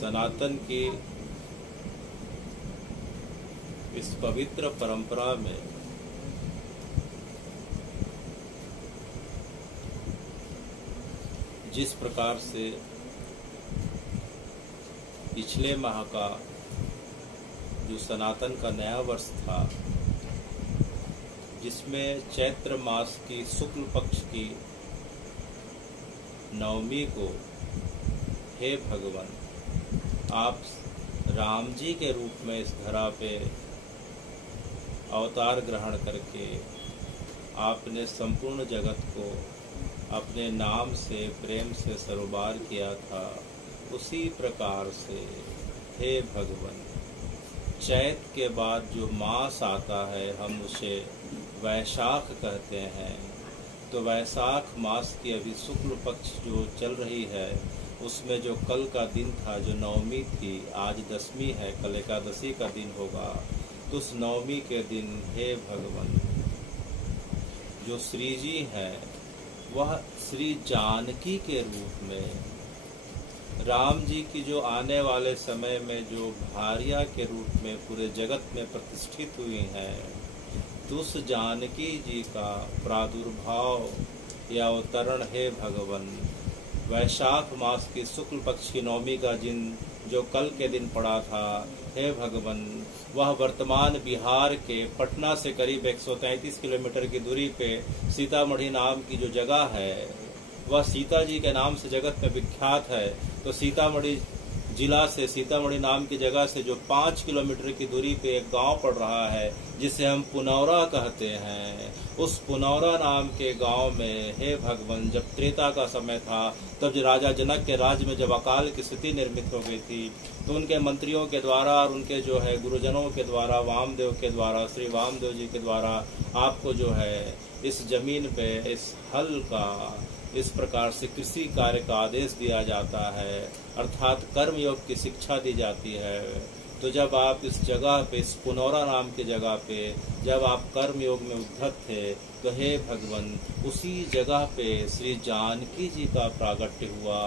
सनातन की इस पवित्र परंपरा में जिस प्रकार से पिछले माह का जो सनातन का नया वर्ष था, जिसमें चैत्र मास की शुक्ल पक्ष की नवमी को हे भगवान आप राम जी के रूप में इस धरा पे अवतार ग्रहण करके आपने संपूर्ण जगत को अपने नाम से प्रेम से सरोबार किया था, उसी प्रकार से हे भगवान चैत के बाद जो मास आता है हम उसे वैशाख कहते हैं। तो वैशाख मास की अभी शुक्ल पक्ष जो चल रही है उसमें जो कल का दिन था, जो नवमी थी, आज दसवीं है, कल एकादशी का दिन होगा। तो उस नवमी के दिन हे भगवान जो श्री जी हैं वह श्री जानकी के रूप में राम जी की जो आने वाले समय में जो भार्या के रूप में पूरे जगत में प्रतिष्ठित हुई हैं, तो उस जानकी जी का प्रादुर्भाव या अवतरण हे भगवान वैशाख मास की शुक्ल पक्ष की नवमी का दिन जो कल के दिन पड़ा था, हे भगवान वह वर्तमान बिहार के पटना से करीब 133 किलोमीटर की दूरी पे सीतामढ़ी नाम की जो जगह है वह सीता जी के नाम से जगत में विख्यात है। तो सीतामढ़ी जिला से, सीतामढ़ी नाम की जगह से जो 5 किलोमीटर की दूरी पे एक गांव पड़ रहा है जिसे हम पुनौरा कहते हैं, उस पुनौरा नाम के गांव में हे भगवान जब त्रेता का समय था, तब जो राजा जनक के राज्य में जब अकाल की स्थिति निर्मित हो गई थी, तो उनके मंत्रियों के द्वारा और उनके जो है गुरुजनों के द्वारा, वामदेव के द्वारा, श्री वामदेव जी के द्वारा आपको जो है इस जमीन पे इस हल का इस प्रकार से कृषि कार्य का आदेश दिया जाता है, अर्थात कर्म योग की शिक्षा दी जाती है। तो जब आप इस जगह पे, इस पुनौरा नाम की जगह पे जब आप कर्म योग में उद्धत थे, तो हे भगवान उसी जगह पे श्री जानकी जी का प्रागट्य हुआ।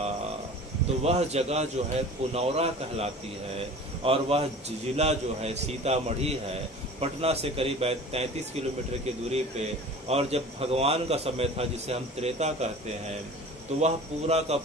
तो वह जगह जो है पुनौरा कहलाती है और वह जिला जो है सीतामढ़ी है, पटना से करीब 33 किलोमीटर की दूरी पे। और जब भगवान का समय था जिसे हम त्रेता कहते हैं, तो वह पूरा का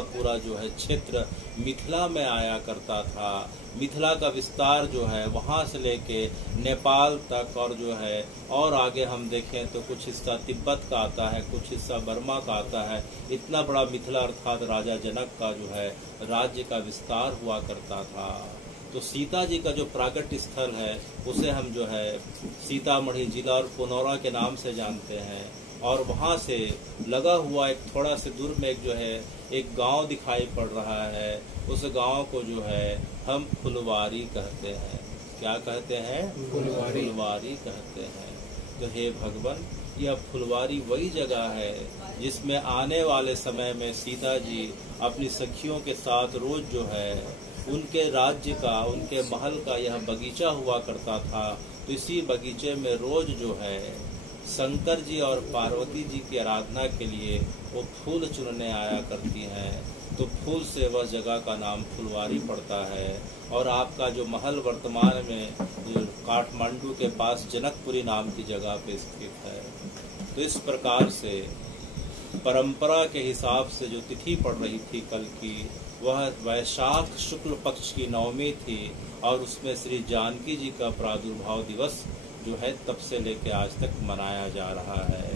पूरा जो है क्षेत्र मिथिला में आया करता था। मिथिला का विस्तार जो है वहाँ से लेके नेपाल तक और जो है और आगे हम देखें तो कुछ हिस्सा तिब्बत का आता है, कुछ हिस्सा बर्मा का आता है। इतना बड़ा मिथिला अर्थात राजा जनक का जो है राज्य का विस्तार हुआ करता था। तो सीता जी का जो प्रागट्य स्थल है उसे हम जो है सीतामढ़ी जिला और पुनौरा के नाम से जानते हैं। और वहाँ से लगा हुआ एक थोड़ा से दूर में एक जो है एक गांव दिखाई पड़ रहा है, उस गांव को जो है हम फुलवारी कहते हैं। क्या कहते हैं? फुलवारी कहते हैं। तो हे भगवान यह फुलवारी वही जगह है जिसमें आने वाले समय में सीता जी अपनी सखियों के साथ रोज जो है उनके राज्य का, उनके महल का यह बगीचा हुआ करता था। तो इसी बगीचे में रोज जो है शंकर जी और पार्वती जी की आराधना के लिए वो फूल चुनने आया करती हैं। तो फूल से वह जगह का नाम फुलवारी पड़ता है। और आपका जो महल वर्तमान में काठमांडू के पास जनकपुरी नाम की जगह पे स्थित है। तो इस प्रकार से परंपरा के हिसाब से जो तिथि पड़ रही थी कल की, वह वैशाख शुक्ल पक्ष की नवमी थी और उसमें श्री जानकी जी का प्रादुर्भाव दिवस जो है तब से लेकर आज तक मनाया जा रहा है।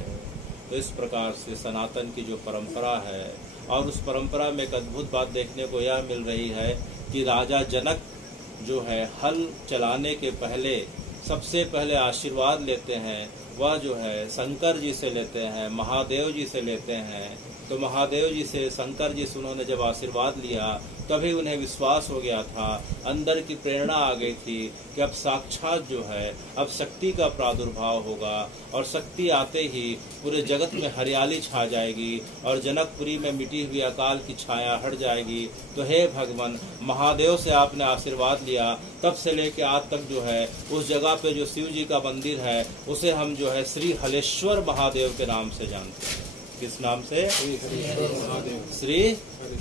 तो इस प्रकार से सनातन की जो परंपरा है, और उस परंपरा में एक अद्भुत बात देखने को यह मिल रही है कि राजा जनक जो है हल चलाने के पहले सबसे पहले आशीर्वाद लेते हैं, वह जो है शंकर जी से लेते हैं, महादेव जी से लेते हैं। तो महादेव जी से शंकर जी से उन्होंने जब आशीर्वाद लिया तभी उन्हें विश्वास हो गया था, अंदर की प्रेरणा आ गई थी कि अब साक्षात जो है अब शक्ति का प्रादुर्भाव होगा और शक्ति आते ही पूरे जगत में हरियाली छा जाएगी और जनकपुरी में मिटी हुई अकाल की छाया हट जाएगी। तो हे भगवान महादेव से आपने आशीर्वाद लिया, तब से लेके आज तक जो है उस जगह पे जो शिव जी का मंदिर है उसे हम जो है श्री हलेश्वर महादेव के नाम से जानते हैं। किस नाम से? श्री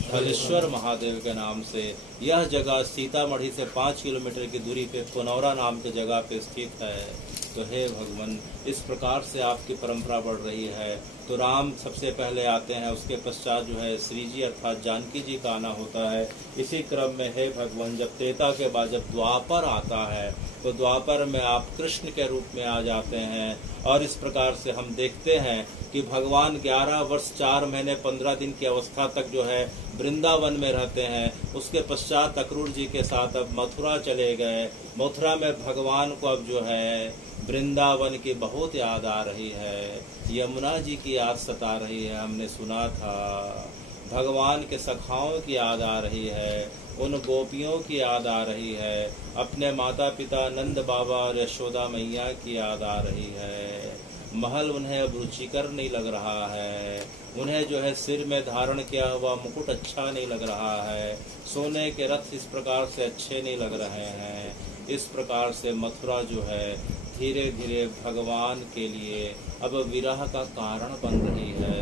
हरीश्वर महादेव के नाम से। यह जगह सीतामढ़ी से 5 किलोमीटर की दूरी पे पुनौरा नाम की जगह पे स्थित है। तो हे भगवान, इस प्रकार से आपकी परंपरा बढ़ रही है। तो राम सबसे पहले आते हैं, उसके पश्चात जो है श्री जी अर्थात जानकी जी का आना होता है। इसी क्रम में हे भगवान, जब त्रेता के बाद जब द्वापर आता है तो द्वापर में आप कृष्ण के रूप में आ जाते हैं। और इस प्रकार से हम देखते हैं कि भगवान 11 वर्ष 4 महीने 15 दिन की अवस्था तक जो है वृंदावन में रहते हैं। उसके पश्चात अक्रूर जी के साथ अब मथुरा चले गए। मथुरा में भगवान को अब जो है वृंदावन की बहुत याद आ रही है, यमुना जी की याद सता रही है। हमने सुना था भगवान के सखाओं की याद आ रही है, उन गोपियों की याद आ रही है, अपने माता पिता नंद बाबा और यशोदा मैया की याद आ रही है। महल उन्हें अब रुचिकर नहीं लग रहा है, उन्हें जो है सिर में धारण किया हुआ मुकुट अच्छा नहीं लग रहा है, सोने के रथ इस प्रकार से अच्छे नहीं लग रहे हैं। इस प्रकार से मथुरा जो है धीरे धीरे भगवान के लिए अब विरह का कारण बन रही है।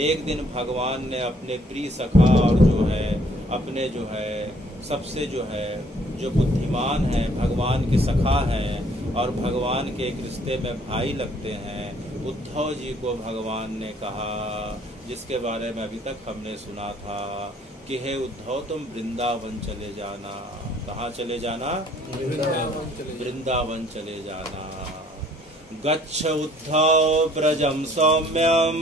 एक दिन भगवान ने अपने प्रिय सखा और जो है अपने जो है सबसे जो है जो बुद्धिमान है भगवान के सखा हैं और भगवान के एक रिश्ते में भाई लगते हैं, उद्धव जी को भगवान ने कहा, जिसके बारे में अभी तक हमने सुना था कि हे उद्धव तुम वृंदावन चले जाना। कहाँ चले जाना? वृंदावन चले जाना। गच्छ उद्धव ब्रजम सौम्यम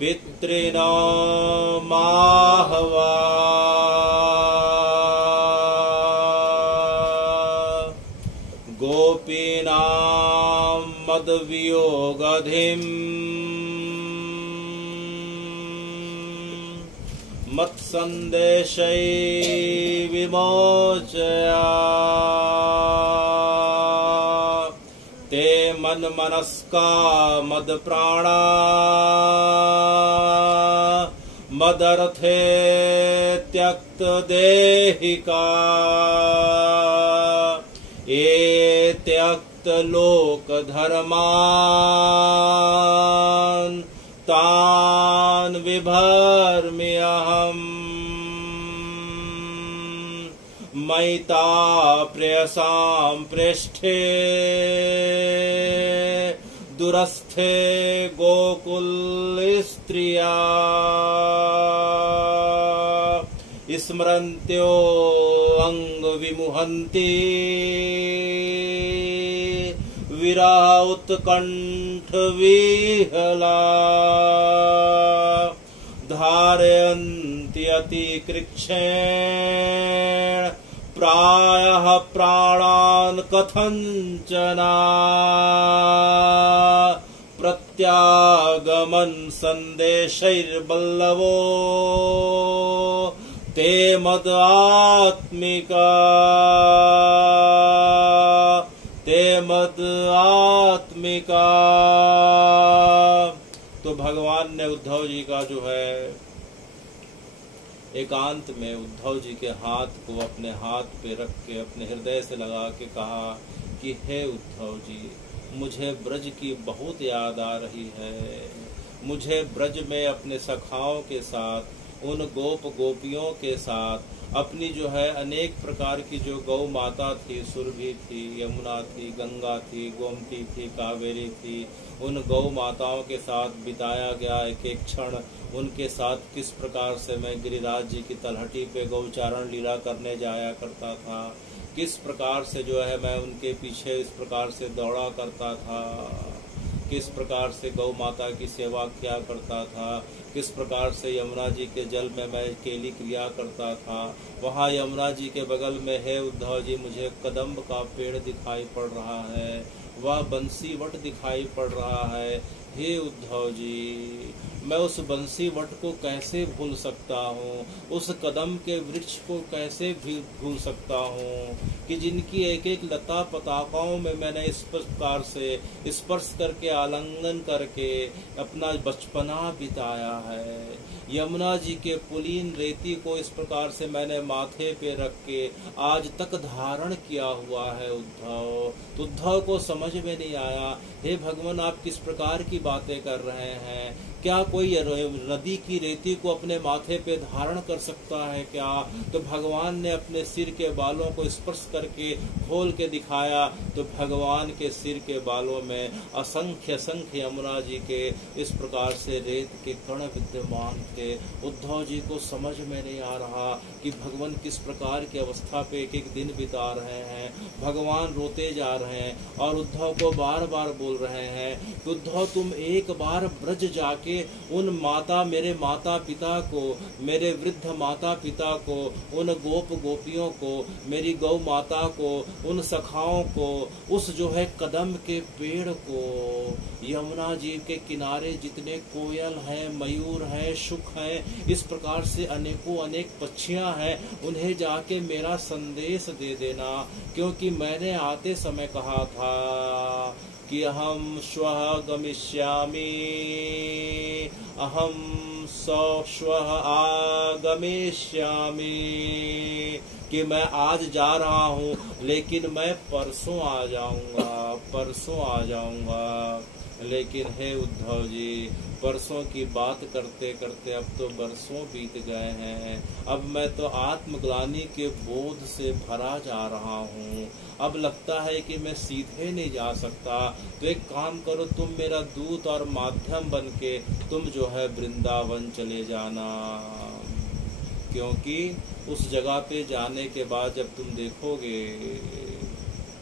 पितृणामाहवा गोपीनां मदवियोगधिम् मत्सन्देशै विमोचया ते मन्मनस्का मदप्राणा मदर्थे त्यक्त देहिका ये त्यक्त लोक धर्मान तान विभर्म्यहम् मैता प्रेयसां पृष्ठे दुरस्थे गोकुल स्त्रिया स्मरन्त्यो अंग विमुहन्ति विरह उत्कंठ विहला धारयन्ति अतिकृच्छेण प्रायः प्राणान् कथञ्चना प्रत्यागमन संदेशैर्बल्लवो ते मद आत्मिका तो भगवान ने उद्धव जी का जो है एकांत में उद्धव जी के हाथ को अपने हाथ पे रख के अपने हृदय से लगा के कहा कि हे उद्धव जी, मुझे ब्रज की बहुत याद आ रही है। मुझे ब्रज में अपने सखाओं के साथ, उन गोप गोपियों के साथ, अपनी जो है अनेक प्रकार की जो गौ माता थी, सुरभि थी, यमुना थी, गंगा थी, गोमती थी, कावेरी थी, उन गौ माताओं के साथ बिताया गया एक एक क्षण। उनके साथ किस प्रकार से मैं गिरिराज जी की तलहटी पे गौचारण लीला करने जाया करता था, किस प्रकार से जो है मैं उनके पीछे इस प्रकार से दौड़ा करता था, किस प्रकार से गौ माता की सेवा किया करता था, किस प्रकार से यमुना जी के जल में मैं केली क्रिया करता था। वहाँ यमुना जी के बगल में है उद्धव जी मुझे कदम्ब का पेड़ दिखाई पड़ रहा है, वह बंसी वट दिखाई पड़ रहा है। हे उद्धव जी, मैं उस बंसी वट को कैसे भूल सकता हूँ, उस कदम के वृक्ष को कैसे भी भूल सकता हूँ कि जिनकी एक एक लता पताकाओं में मैंने इस प्रकार से स्पर्श करके आलिंगन करके अपना बचपना बिताया है। यमुना जी के पुलीन रेती को इस प्रकार से मैंने माथे पे रख के आज तक धारण किया हुआ है। उद्धव को समझ समझ में नहीं आया। हे भगवान, आप किस प्रकार की बातें कर रहे हैं? क्या कोई नदी की रेती को अपने माथे पे धारण कर सकता है क्या? तो भगवान ने अपने सिर के बालों को स्पर्श करके खोल के दिखाया, तो भगवान के सिर के बालों में असंख्य असंख्य यमुना जी के इस प्रकार से रेत के कण विद्यमान थे। उद्धव जी को समझ में नहीं आ रहा कि भगवान किस प्रकार की अवस्था पे एक एक दिन बिता रहे हैं। भगवान रोते जा रहे हैं और उद्धव को बार बार बोल रहे हैं कि उद्धव, तुम एक बार ब्रज जाके उन मेरे माता पिता को, मेरे वृद्ध माता पिता को, उन गोप गोपियों को, मेरी गौ माता को, उन सखाओं को, उस जो है कदम के पेड़ को, यमुना जी के किनारे जितने कोयल हैं, मयूर हैं, शुक हैं, इस प्रकार से अनेकों अनेक पक्षियां हैं, उन्हें जाके मेरा संदेश दे देना। क्योंकि मैंने आते समय कहा था कि अहम श्वः गमिष्यामि, अहम श्वः आगमिष्यामि, कि मैं आज जा रहा हूँ लेकिन मैं परसों आ जाऊंगा। लेकिन हे उद्धव जी, परसों की बात करते करते अब तो बरसों बीत गए हैं। अब मैं तो आत्मग्लानि के बोध से भरा जा रहा हूँ। अब लगता है कि मैं सीधे नहीं जा सकता। तो एक काम करो, तुम मेरा दूत और माध्यम बन के तुम जो है वृंदावन चले जाना। क्योंकि उस जगह पे जाने के बाद जब तुम देखोगे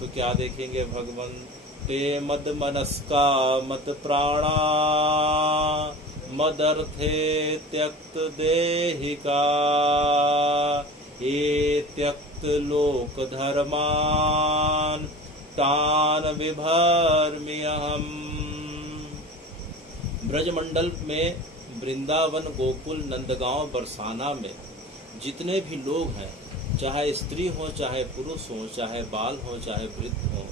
तो क्या देखेंगे भगवान? ते मद मनस्का मद प्राणा मदर्थे त्यक्त देहिका, ये त्यक्त लोक धर्मान तान विभर्मि अहम्। ब्रजमंडल में, वृंदावन, गोकुल, नंदगांव, बरसाना में जितने भी लोग हैं, चाहे स्त्री हो, चाहे पुरुष हो, चाहे बाल हो, चाहे वृद्ध हो,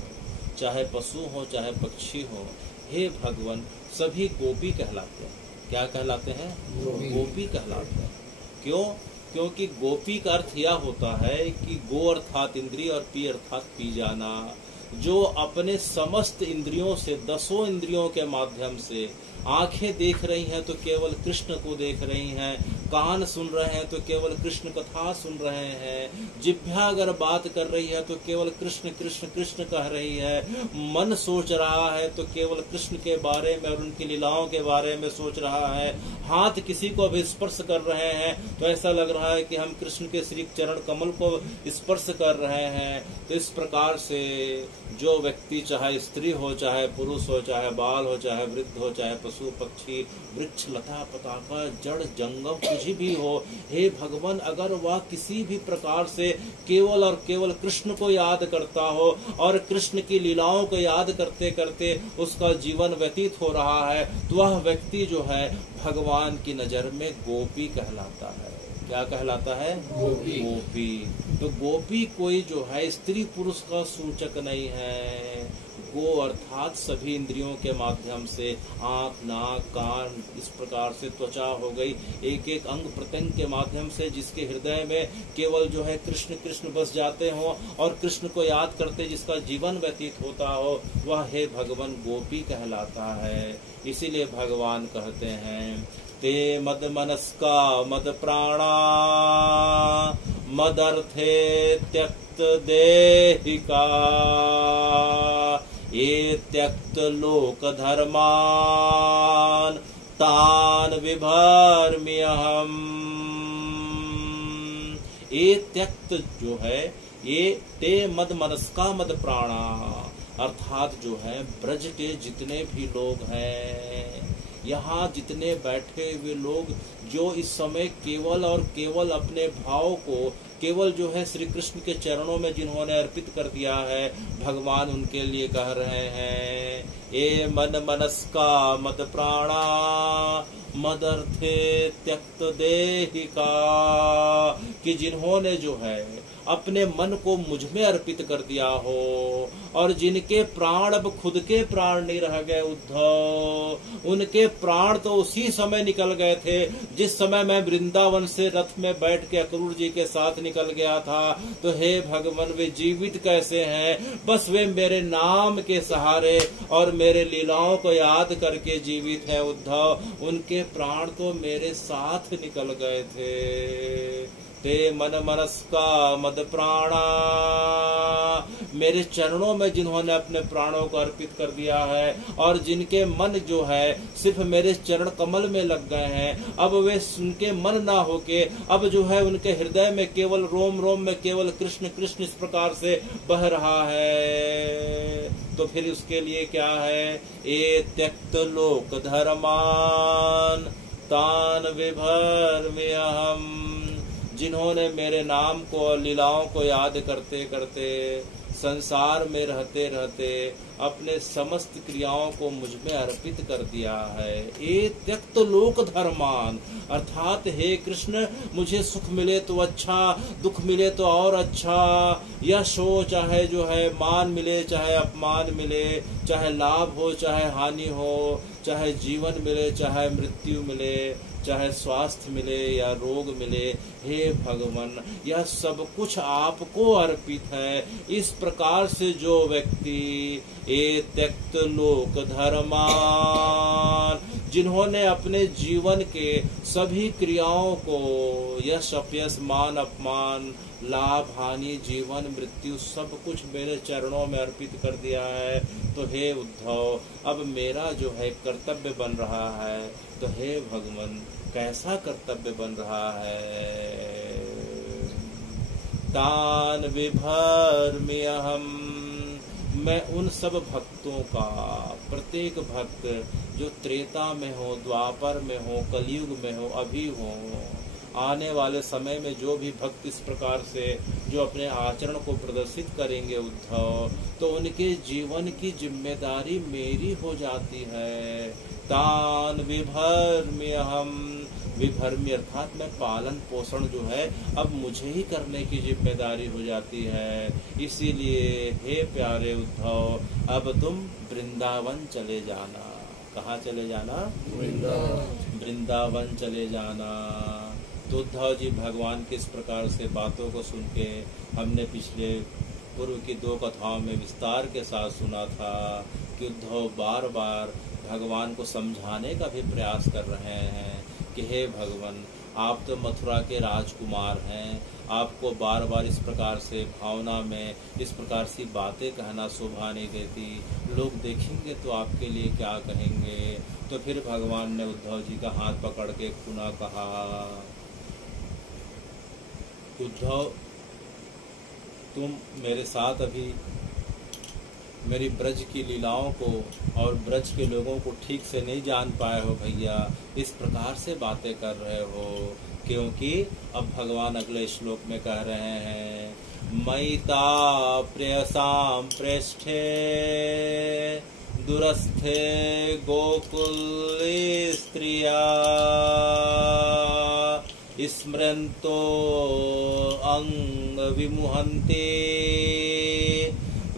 चाहे पशु हो, चाहे पक्षी हो, हे भगवान, सभी गोपी कहलाते हैं। क्या कहलाते हैं? गोपी कहलाते हैं। क्यों? क्योंकि गोपी का अर्थ यह होता है कि गो अर्थात इंद्रिय और पी अर्थात पी जाना। जो अपने समस्त इंद्रियों से, 10 इंद्रियों के माध्यम से, आंखें देख रही हैं तो केवल कृष्ण को देख रही हैं, कान सुन रहे हैं तो केवल कृष्ण कथा सुन रहे हैं, जिह्वा अगर बात कर रही है तो केवल कृष्ण कृष्ण कृष्ण कह रही है, मन सोच रहा है तो केवल कृष्ण के बारे में और उनकी लीलाओं के बारे में सोच रहा है, हाथ किसी को भी स्पर्श कर रहे हैं तो ऐसा लग रहा है कि हम कृष्ण के श्री चरण कमल को स्पर्श कर रहे हैं। तो इस प्रकार से जो व्यक्ति, चाहे स्त्री हो, चाहे पुरुष हो, चाहे बाल हो, चाहे वृद्ध हो, चाहे पशु पक्षी, वृक्ष, लता पताका, जड़ जंगम कुछ भी हो, हे भगवान, अगर वह किसी भी प्रकार से केवल और केवल कृष्ण को याद करता हो और कृष्ण की लीलाओं को याद करते करते उसका जीवन व्यतीत हो रहा है, तो वह व्यक्ति जो है भगवान की नजर में गोपी कहलाता है। क्या कहलाता है? गोपी। गोपी। तो गोपी कोई जो है स्त्री पुरुष का सूचक नहीं है। गो अर्थात सभी इंद्रियों के माध्यम से, आंख, नाक, कान, इस प्रकार से त्वचा हो गई, एक एक अंग प्रत्यंग के माध्यम से जिसके हृदय में केवल जो है कृष्ण कृष्ण बस जाते हो और कृष्ण को याद करते जिसका जीवन व्यतीत होता हो, वह हे भगवान गोपी कहलाता है। इसीलिए भगवान कहते हैं, ते मद मनस्का मद प्राणा मदर्थे त्यक्त देहिका, ये त्यक्त लोक धर्मान तान विभर्मि अहम्। ये त्यक्त जो है, ये ते मद मनस्का मद प्राणा, अर्थात जो है ब्रज के जितने भी लोग हैं, यहाँ जितने बैठे हुए लोग जो इस समय केवल और केवल अपने भाव को केवल जो है श्री कृष्ण के चरणों में जिन्होंने अर्पित कर दिया है, भगवान उनके लिए कह रहे हैं, ये मन मनस्का मद प्राणा मदर्थे त्यक्त देहिका, कि जिन्होंने जो है अपने मन को मुझ में अर्पित कर दिया हो, और जिनके प्राण अब खुद के प्राण नहीं रह गए उद्धव, उनके प्राण तो उसी समय निकल गए थे जिस समय मैं वृंदावन से रथ में बैठ के अक्रूर जी के साथ निकल गया था। तो हे भगवान, वे जीवित कैसे हैं? बस वे मेरे नाम के सहारे और मेरे लीलाओं को याद करके जीवित है उद्धव। उनके प्राण तो मेरे साथ निकल गए थे। ते मन मनस्का मद प्राणा, मेरे चरणों में जिन्होंने अपने प्राणों को अर्पित कर दिया है, और जिनके मन जो है सिर्फ मेरे चरण कमल में लग गए हैं, अब वे उनके मन ना होके अब जो है उनके हृदय में केवल रोम रोम में केवल कृष्ण कृष्ण इस प्रकार से बह रहा है। तो फिर उसके लिए क्या है? ए त्यक्त लोक धर्मान तान विभर्म्यहम्, जिन्होंने मेरे नाम को और लीलाओं को याद करते करते संसार में रहते रहते अपने समस्त क्रियाओं को मुझ में अर्पित कर दिया है। ये त्यक्त लोक धर्मान, अर्थात हे कृष्ण, मुझे सुख मिले तो अच्छा, दुख मिले तो और अच्छा, यश हो चाहे जो है मान मिले चाहे अपमान मिले, चाहे लाभ हो चाहे हानि हो, चाहे जीवन मिले चाहे मृत्यु मिले, चाहे स्वास्थ्य मिले या रोग मिले, हे भगवान यह सब कुछ आपको अर्पित है। इस प्रकार से जो व्यक्ति ये त्यक्त लोक धर्मान, जिन्होंने अपने जीवन के सभी क्रियाओं को यश अपयश मान अपमान लाभ हानि जीवन मृत्यु सब कुछ मेरे चरणों में अर्पित कर दिया है, तो हे उद्धव अब मेरा जो है कर्तव्य बन रहा है। तो हे भगवान कैसा कर्तव्य बन रहा है? तान विभर्म्यहम्, मैं उन सब भक्तों का, प्रत्येक भक्त जो त्रेता में हो, द्वापर में हो, कलयुग में हो, अभी हो, आने वाले समय में जो भी भक्त इस प्रकार से जो अपने आचरण को प्रदर्शित करेंगे उद्धव, तो उनके जीवन की जिम्मेदारी मेरी हो जाती है। तान विभर्म्यहम्, विभर्म्य अर्थात मैं पालन पोषण जो है अब मुझे ही करने की जिम्मेदारी हो जाती है। इसीलिए हे प्यारे उद्धव, अब तुम वृंदावन चले जाना। कहाँ चले जाना? वृंदावन चले जाना। तो उद्धव जी भगवान के इस प्रकार से बातों को सुन के हमने पिछले पूर्व की 2 कथाओं में विस्तार के साथ सुना था कि उद्धव बार बार भगवान को समझाने का भी प्रयास कर रहे हैं कि हे भगवान, आप तो मथुरा के राजकुमार हैं, आपको बार बार इस प्रकार से भावना में इस प्रकार सी बातें कहना शोभा नहीं देती, लोग देखेंगे तो आपके लिए क्या कहेंगे। तो फिर भगवान ने उद्धव जी का हाथ पकड़ के पुनः कहा, उद्धव तुम मेरे साथ अभी मेरी ब्रज की लीलाओं को और ब्रज के लोगों को ठीक से नहीं जान पाए हो भैया, इस प्रकार से बातें कर रहे हो। क्योंकि अब भगवान अगले श्लोक में कह रहे हैं, मयिता प्रेयसाम प्रेष्ठे दुरस्थे गोकुले स्त्रिया स्मरन्तो अंग विमुहन्ते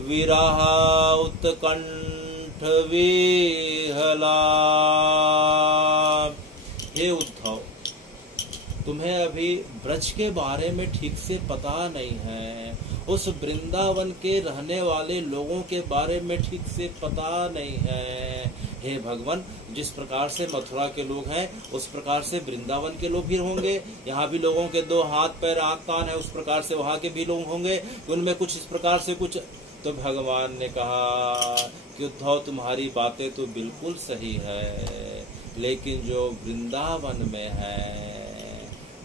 विरह उत्कंठ विहला। हे उद्धव, तुम्हें अभी ब्रज के बारे में ठीक से पता नहीं है, उस वृंदावन के रहने वाले लोगों के बारे में ठीक से पता नहीं है। हे भगवान, जिस प्रकार से मथुरा के लोग हैं उस प्रकार से वृंदावन के लोग भी होंगे। यहाँ भी लोगों के 2 हाथ पैर आँख कान है, उस प्रकार से वहाँ के भी लोग होंगे, उनमें कुछ इस प्रकार से कुछ। तो भगवान ने कहा कि उद्धव तुम्हारी बातें तो बिल्कुल सही है, लेकिन जो वृंदावन में है,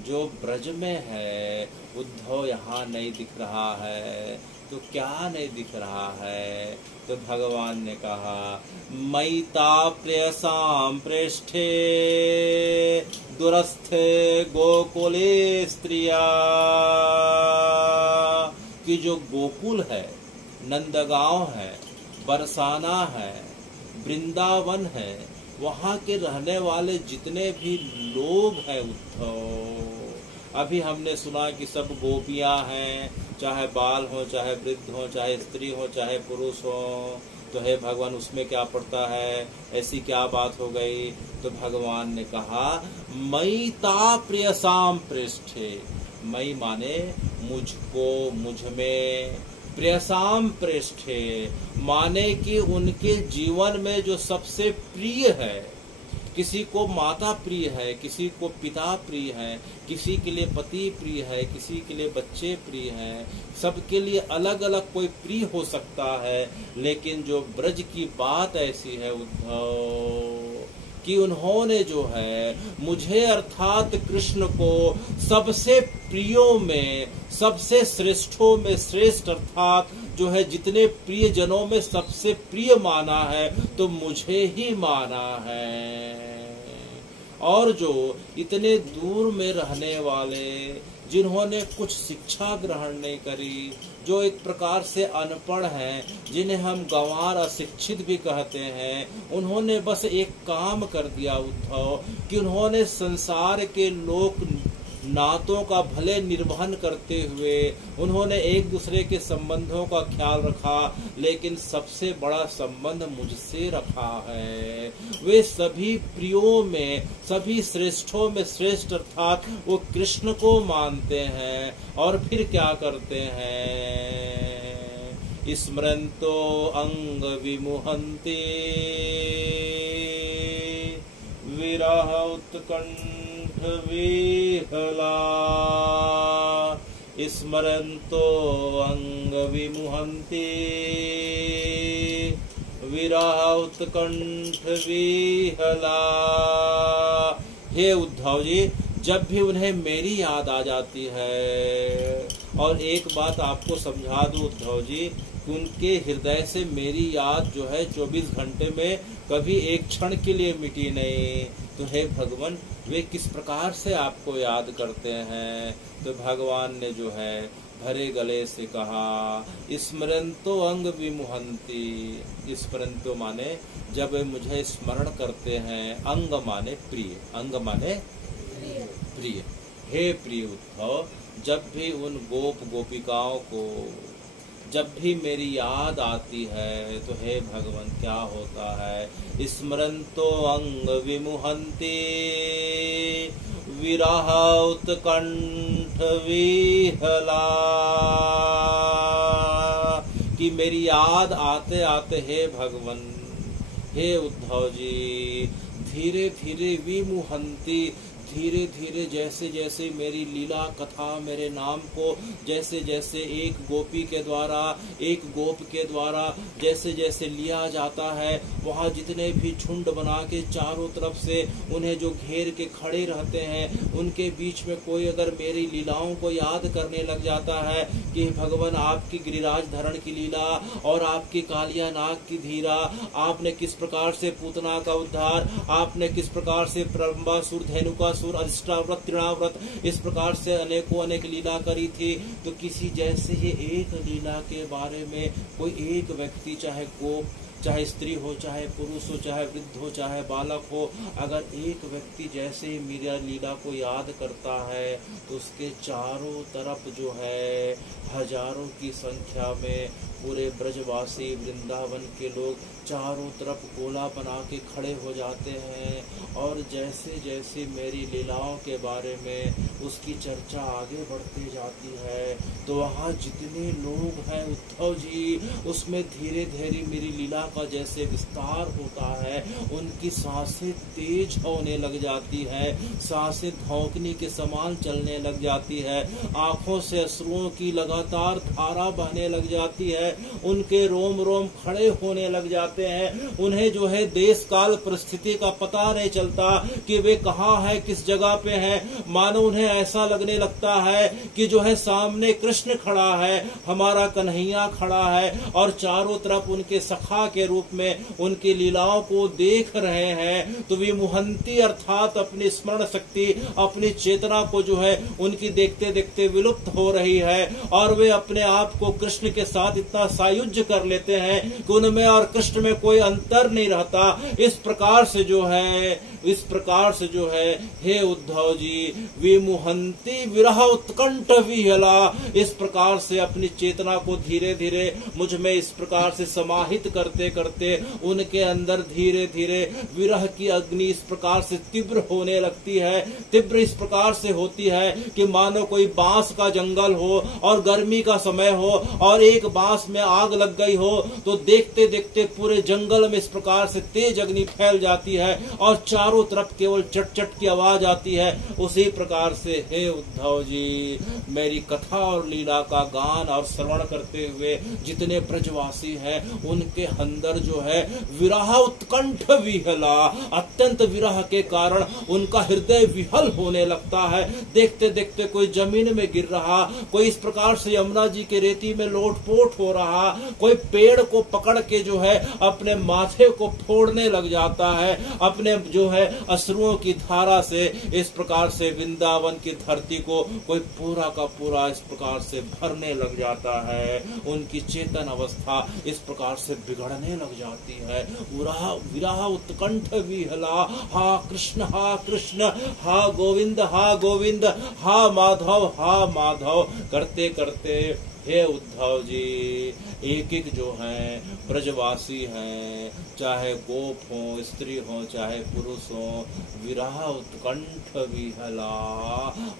जो ब्रज में है, उद्धव यहाँ नहीं दिख रहा है। तो क्या नहीं दिख रहा है? तो भगवान ने कहा, मयिता प्रेयसाम प्रेष्ठे दुरस्थे गोकुले स्त्रिया, कि जो गोकुल है, नंदगांव है, बरसाना है, वृंदावन है, वहाँ के रहने वाले जितने भी लोग हैं उद्धव, अभी हमने सुना कि सब गोपियां हैं, चाहे बाल हो, चाहे वृद्ध हो, चाहे स्त्री हो, चाहे पुरुष हो, तो हे भगवान उसमें क्या पड़ता है, ऐसी क्या बात हो गई। तो भगवान ने कहा मयि ता प्रियसाम पृष्ठे, मयि माने मुझको, मुझ में, प्रियसाम पृष्ठे माने कि उनके जीवन में जो सबसे प्रिय है, किसी को माता प्रिय है, किसी को पिता प्रिय है, किसी के लिए पति प्रिय है, किसी के लिए बच्चे प्रिय हैं, सबके लिए अलग अलग कोई प्रिय हो सकता है। लेकिन जो ब्रज की बात ऐसी है उद्धव कि उन्होंने जो है मुझे अर्थात कृष्ण को सबसे प्रियों में, सबसे श्रेष्ठों में श्रेष्ठ अर्थात जो है जितने प्रिय जनों में सबसे प्रिय माना है, तो मुझे ही माना है। और जो इतने दूर में रहने वाले, जिन्होंने कुछ शिक्षा ग्रहण नहीं करी, जो एक प्रकार से अनपढ़ हैं, जिन्हें हम गंवार अशिक्षित भी कहते हैं, उन्होंने बस एक काम कर दिया उद्धव कि उन्होंने संसार के लोक नातों का भले निर्वहन करते हुए उन्होंने एक दूसरे के संबंधों का ख्याल रखा, लेकिन सबसे बड़ा संबंध मुझसे रखा है। वे सभी प्रियों में, सभी श्रेष्ठों में श्रेष्ठ अर्थात वो कृष्ण को मानते हैं। और फिर क्या करते हैं, स्मरन्तो अंग विमुहन्ति विरह उत्कंठ विहला, स्मरन्तो अंग विमुहन्ति विरह उत्कंठ विहला। हे उद्धव जी, जब भी उन्हें मेरी याद आ जाती है, और एक बात आपको समझा दूं उद्धव जी, उनके हृदय से मेरी याद जो है 24 घंटे में कभी एक क्षण के लिए मिटी नहीं। तो हे भगवान, वे किस प्रकार से आपको याद करते हैं। तो भगवान ने जो है भरे गले से कहा स्मरन्तो अंग विमुहन्ति। स्मरन्तो माने जब वे मुझे स्मरण करते हैं, अंग माने प्रिय, अंग माने प्रिय। हे प्रिय उद्धव, जब भी उन गोप गोपिकाओं को जब भी मेरी याद आती है, तो हे भगवान क्या होता है, स्मरन्तो अंग विमुहन्ति विरह उत्कंठ विहला, कि मेरी याद आते आते हे भगवान, हे उद्धव जी, धीरे धीरे विमुहन्ति, धीरे धीरे जैसे जैसे मेरी लीला कथा, मेरे नाम को जैसे जैसे एक गोपी के द्वारा, एक गोप के द्वारा जैसे जैसे लिया जाता है, वहाँ जितने भी झुंड बना के चारों तरफ से उन्हें जो घेर के खड़े रहते हैं, उनके बीच में कोई अगर मेरी लीलाओं को याद करने लग जाता है कि भगवान आपकी गिरिराज धरण की लीला और आपकी कालिया नाग की धीरा, आपने किस प्रकार से पूतना का उद्धार, आपने किस प्रकार से प्रलंबासुर, धेनुकासुर, अरिष्टाव्रत, तृणाव्रत, इस प्रकार से अनेकों अनेक लीला करी थी, तो किसी जैसे ही एक लीला के बारे में कोई एक व्यक्ति, चाहे गोप, चाहे स्त्री हो, चाहे पुरुष हो, चाहे वृद्ध हो, चाहे बालक हो, अगर एक व्यक्ति जैसे ही मेरा लीला को याद करता है, तो उसके चारों तरफ जो है हजारों की संख्या में पूरे ब्रजवासी वृंदावन के लोग चारों तरफ गोला बना के खड़े हो जाते हैं, और जैसे जैसे मेरी लीलाओं के बारे में उसकी चर्चा आगे बढ़ती जाती है, तो वहाँ जितने लोग हैं उद्धव जी, उसमें धीरे धीरे मेरी लीला का जैसे विस्तार होता है, उनकी सांसें तेज होने लग जाती है, सांसें धौंकनी के समान चलने लग जाती है, आंखों से अश्रुओं की लगातार धारा बहने लग जाती है, उनके रोम रोम खड़े होने लग जाते हैं, उन्हें जो है देश काल परिस्थिति का पता नहीं चलता कि वे कहाँ हैं, किस जगह पे हैं। मानो उन्हें ऐसा लगने लगता है कि जो है सामने कृष्ण खड़ा है, हमारा कन्हैया खड़ा है, और चारों तरफ उनके सखा के रूप में उनकी लीलाओं को देख रहे हैं। तो विमुहन्ति अर्थात अपनी स्मरण शक्ति, अपनी चेतना को जो है उनकी देखते देखते विलुप्त हो रही है, और वे अपने आप को कृष्ण के साथ इतना सायुज्य कर लेते हैं कि उनमें और कृष्ण में कोई अंतर नहीं रहता। इस प्रकार से जो है हे उद्धव जी, विमुहंती विरह उत्कंठ विहला, इस प्रकार से अपनी चेतना को धीरे धीरे मुझ में इस प्रकार से समाहित करते करते उनके अंदर धीरे धीरे विरह की अग्नि इस प्रकार से तीव्र होने लगती है। तीव्र इस प्रकार से होती है कि मानो कोई बांस का जंगल हो और गर्मी का समय हो और एक बांस में आग लग गई हो तो देखते देखते पूरे जंगल में इस प्रकार से तेज अग्नि फैल जाती है और चारों तरफ केवल चट चट की आवाज आती है। उसी प्रकार से हे उद्धव जी, मेरी कथा और लीला का गान और श्रवण करते हुए जितने ब्रजवासी हैं उनके अंदर जो है विरह उत्कंठ विहला, अत्यंत विरह के कारण उनका हृदय विहल होने लगता है। देखते देखते कोई जमीन में गिर रहा, कोई इस प्रकार से यमुना जी के रेती में लोटपोट हो रहा, कोई पेड़ को पकड़ के जो है अपने माथे को फोड़ने लग जाता है, अपने जो है अश्रुओं की धारा से इस प्रकार से वृंदावन की धरती को कोई पूरा का पूरा इस प्रकार से भरने लग जाता है। उनकी चेतन अवस्था इस प्रकार से बिगड़ने लग जाती है। विरह उत्कंठ विहला, हा कृष्ण हा गोविंद हा माधव करते करते हे उद्धव जी, एक एक जो है ब्रजवासी हैं, चाहे गोप हो, स्त्री हो, चाहे पुरुष हो, विरह उत्कंठ विहला,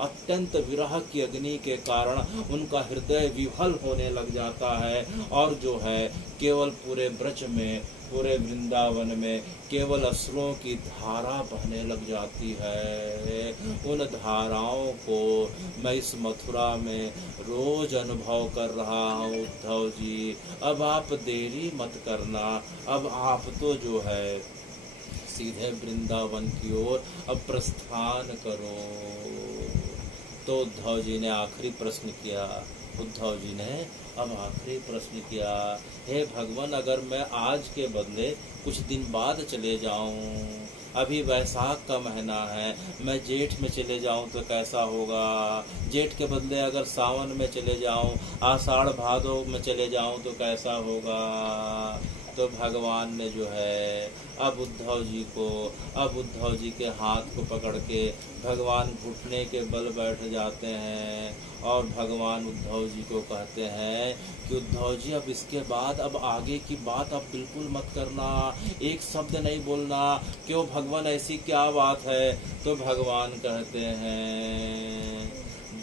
अत्यंत विरह की अग्नि के कारण उनका हृदय विहल होने लग जाता है और जो है केवल पूरे ब्रज में, पूरे वृंदावन में केवल अश्रुओं की धारा बहने लग जाती है। उन धाराओं को मैं इस मथुरा में रोज अनुभव कर रहा हूँ उद्धव जी। अब आप देरी मत करना, अब आप तो जो है सीधे वृंदावन की ओर अब प्रस्थान करो। तो उद्धव जी ने आखिरी प्रश्न किया, हे भगवान, अगर मैं आज के बदले कुछ दिन बाद चले जाऊं, अभी वैशाख का महीना है, मैं जेठ में चले जाऊं तो कैसा होगा? जेठ के बदले अगर सावन में चले जाऊं, आषाढ़ भादो में चले जाऊं तो कैसा होगा? तो भगवान ने जो है अब उद्धव जी के हाथ को पकड़ के भगवान घुटने के बल बैठ जाते हैं और भगवान उद्धव जी को कहते हैं कि उद्धव जी, अब इसके बाद अब आगे की बात अब बिल्कुल मत करना, एक शब्द नहीं बोलना। क्यों भगवान, ऐसी क्या बात है? तो भगवान कहते हैं,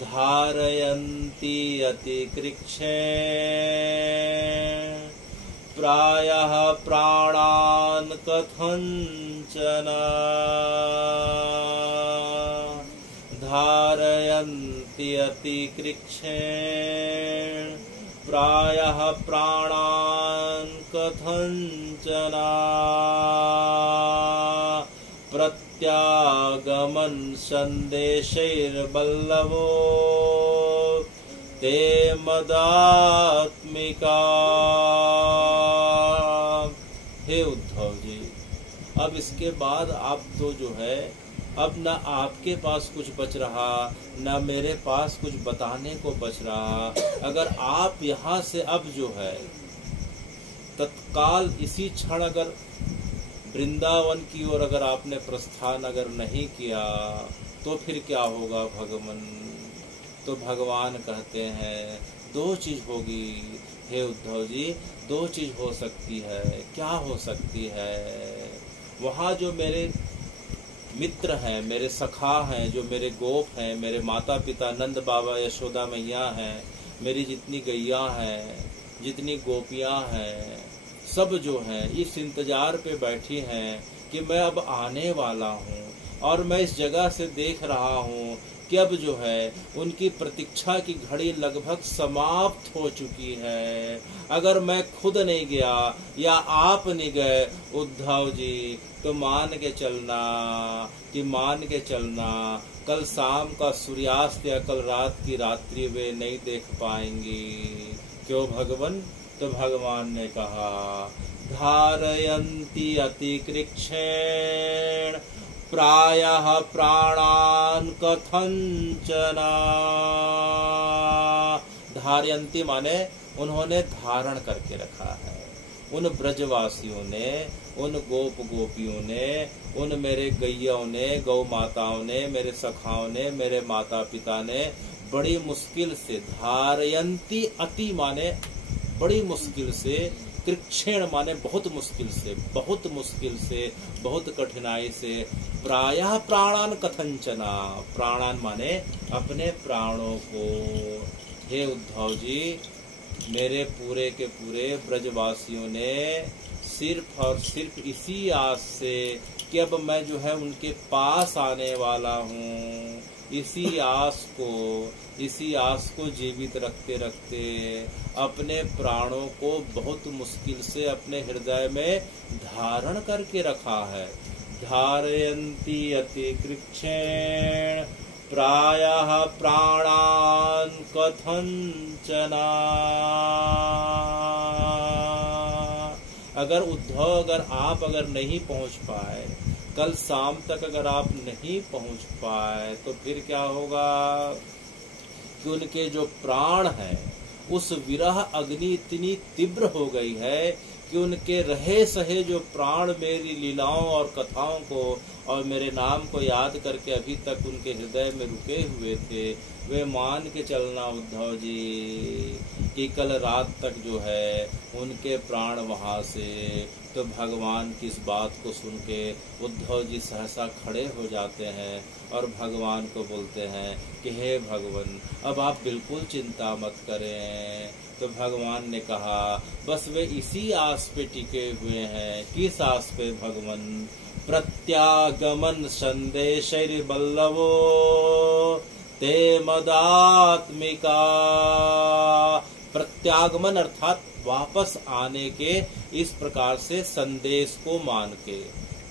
धारयन्ति अतिकृक्षे प्रायः प्राणान् कथंचन, धारयन्ति अतिकृक्षेण प्रायः प्राणान् कथंचन, प्रत्यागमन संदेशैर्बल्लवो ते मदात्मिका। हे उद्धव जी, अब इसके बाद आप तो जो है अब न आपके पास कुछ बच रहा, न मेरे पास कुछ बताने को बच रहा। अगर आप यहाँ से अब जो है तत्काल इसी क्षण अगर वृंदावन की ओर अगर आपने प्रस्थान अगर नहीं किया तो फिर क्या होगा भगवान? तो भगवान कहते हैं, दो चीज होगी हे उद्धव जी, दो चीज हो सकती है। क्या हो सकती है? वहाँ जो मेरे मित्र हैं, मेरे सखा हैं, जो मेरे गोप हैं, मेरे माता पिता नंद बाबा यशोदा मैया हैं, मेरी जितनी गैया हैं, जितनी गोपियां हैं, सब जो हैं इस इंतजार पे बैठी हैं कि मैं अब आने वाला हूँ और मैं इस जगह से देख रहा हूँ कि अब जो है उनकी प्रतीक्षा की घड़ी लगभग समाप्त हो चुकी है। अगर मैं खुद नहीं गया या आप नहीं गए उद्धव जी तो मान के चलना कल शाम का सूर्यास्त या कल रात की रात्रि वे नहीं देख पाएंगी। क्यों भगवान? तो भगवान ने कहा, धारयन्ति अतिकृक्षेण प्रायः प्राणान् कथंचन। धारयन्ति माने उन्होंने धारण करके रखा है, उन ब्रजवासियों ने, उन गोप गोपियों ने, उन मेरे गैयाओं ने, गौ माताओं ने, मेरे सखाओं ने, मेरे माता पिता ने बड़ी मुश्किल से, धारयंती अति माने बड़ी मुश्किल से, कृक्षेण माने बहुत मुश्किल से, बहुत मुश्किल से, बहुत कठिनाई से, प्रायः प्राणान कथंचना, प्राणान माने अपने प्राणों को। हे उद्धव जी, मेरे पूरे के पूरे ब्रजवासियों ने सिर्फ और सिर्फ इसी आस से कि अब मैं जो है उनके पास आने वाला हूँ, इसी आस को जीवित रखते रखते अपने प्राणों को बहुत मुश्किल से अपने हृदय में धारण करके रखा है। धारयन्ति अति कृच्छेण प्रायः प्राणान कथंचना। अगर उद्धव, अगर आप नहीं पहुंच पाए, कल शाम तक अगर आप नहीं पहुंच पाए, तो फिर क्या होगा कि उनके जो प्राण है, उस विरह अग्नि इतनी तीव्र हो गई है कि उनके रहे सहे जो प्राण मेरी लीलाओं और कथाओं को और मेरे नाम को याद करके अभी तक उनके हृदय में रुके हुए थे, वे मान के चलना उद्धव जी कि कल रात तक जो है उनके प्राण वहां से। तो भगवान की इस बात को सुन के उद्धव जी सहसा खड़े हो जाते हैं और भगवान को बोलते हैं कि हे भगवान, अब आप बिल्कुल चिंता मत करें। तो भगवान ने कहा बस वे इसी आस पे टिके हुए हैं। किस आस पे भगवान? प्रत्यागमन संदेशैर बल्लवो ते मदात्मिका। प्रत्यागमन अर्थात वापस आने के इस प्रकार से संदेश को मान के,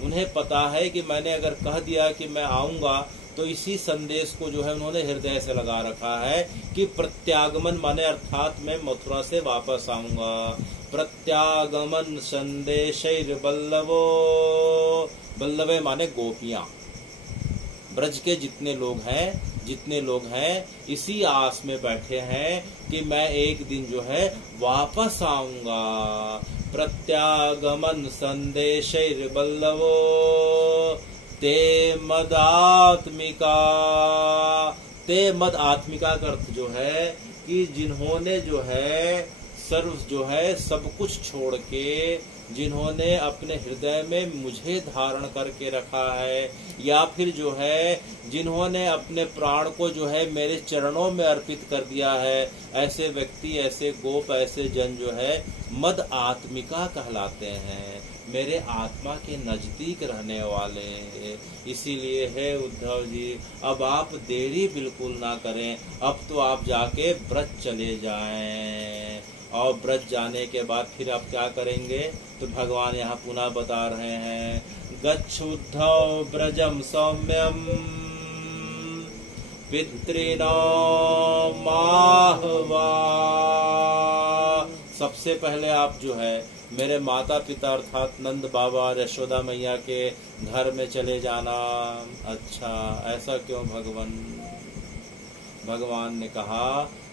उन्हें पता है कि मैंने अगर कह दिया कि मैं आऊंगा, तो इसी संदेश को जो है उन्होंने हृदय से लगा रखा है कि प्रत्यागमन माने अर्थात मैं मथुरा से वापस आऊंगा। प्रत्यागमन संदेशैर बल्लवो, बल्लवे माने गोपियां, ब्रज के जितने लोग हैं इसी आस में बैठे हैं कि मैं एक दिन जो है वापस आऊंगा। प्रत्यागमन संदेशैर बल्लवो ते मदात्मिका। ते मद आत्मिका का अर्थ जो है कि जिन्होंने जो है सब कुछ छोड़ के, जिन्होंने अपने हृदय में मुझे धारण करके रखा है, या फिर जो है जिन्होंने अपने प्राण को जो है मेरे चरणों में अर्पित कर दिया है, ऐसे व्यक्ति, ऐसे गोप, ऐसे जन जो है मद आत्मिका कहलाते हैं, मेरे आत्मा के नजदीक रहने वाले। इसीलिए है उद्धव जी, अब आप देरी बिल्कुल ना करें, अब तो आप जाके ब्रज चले जाएं। और ब्रज जाने के बाद फिर आप क्या करेंगे? तो भगवान यहाँ पुनः बता रहे हैं, गच्छुद्धव ब्रजम सौम्यम पितृणां माहवा। सबसे पहले आप जो है मेरे माता पिता अर्थात नंद बाबा और यशोदा मैया के घर में चले जाना। अच्छा, ऐसा क्यों भगवान? भगवान ने कहा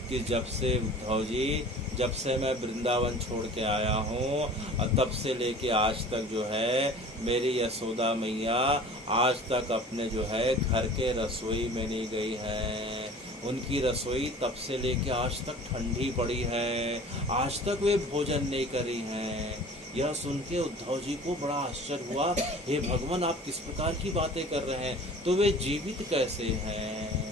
कि जब से उद्धव जी, जब से मैं वृंदावन छोड़ के आया हूँ, तब से लेके आज तक जो है मेरी यशोदा मैया आज तक अपने जो है घर के रसोई में नहीं गई है। उनकी रसोई तब से लेके आज तक ठंडी पड़ी है, आज तक वे भोजन नहीं करी हैं। यह सुन के उद्धव जी को बड़ा आश्चर्य हुआ, हे भगवान, आप किस प्रकार की बातें कर रहे हैं, तो वे जीवित कैसे हैं?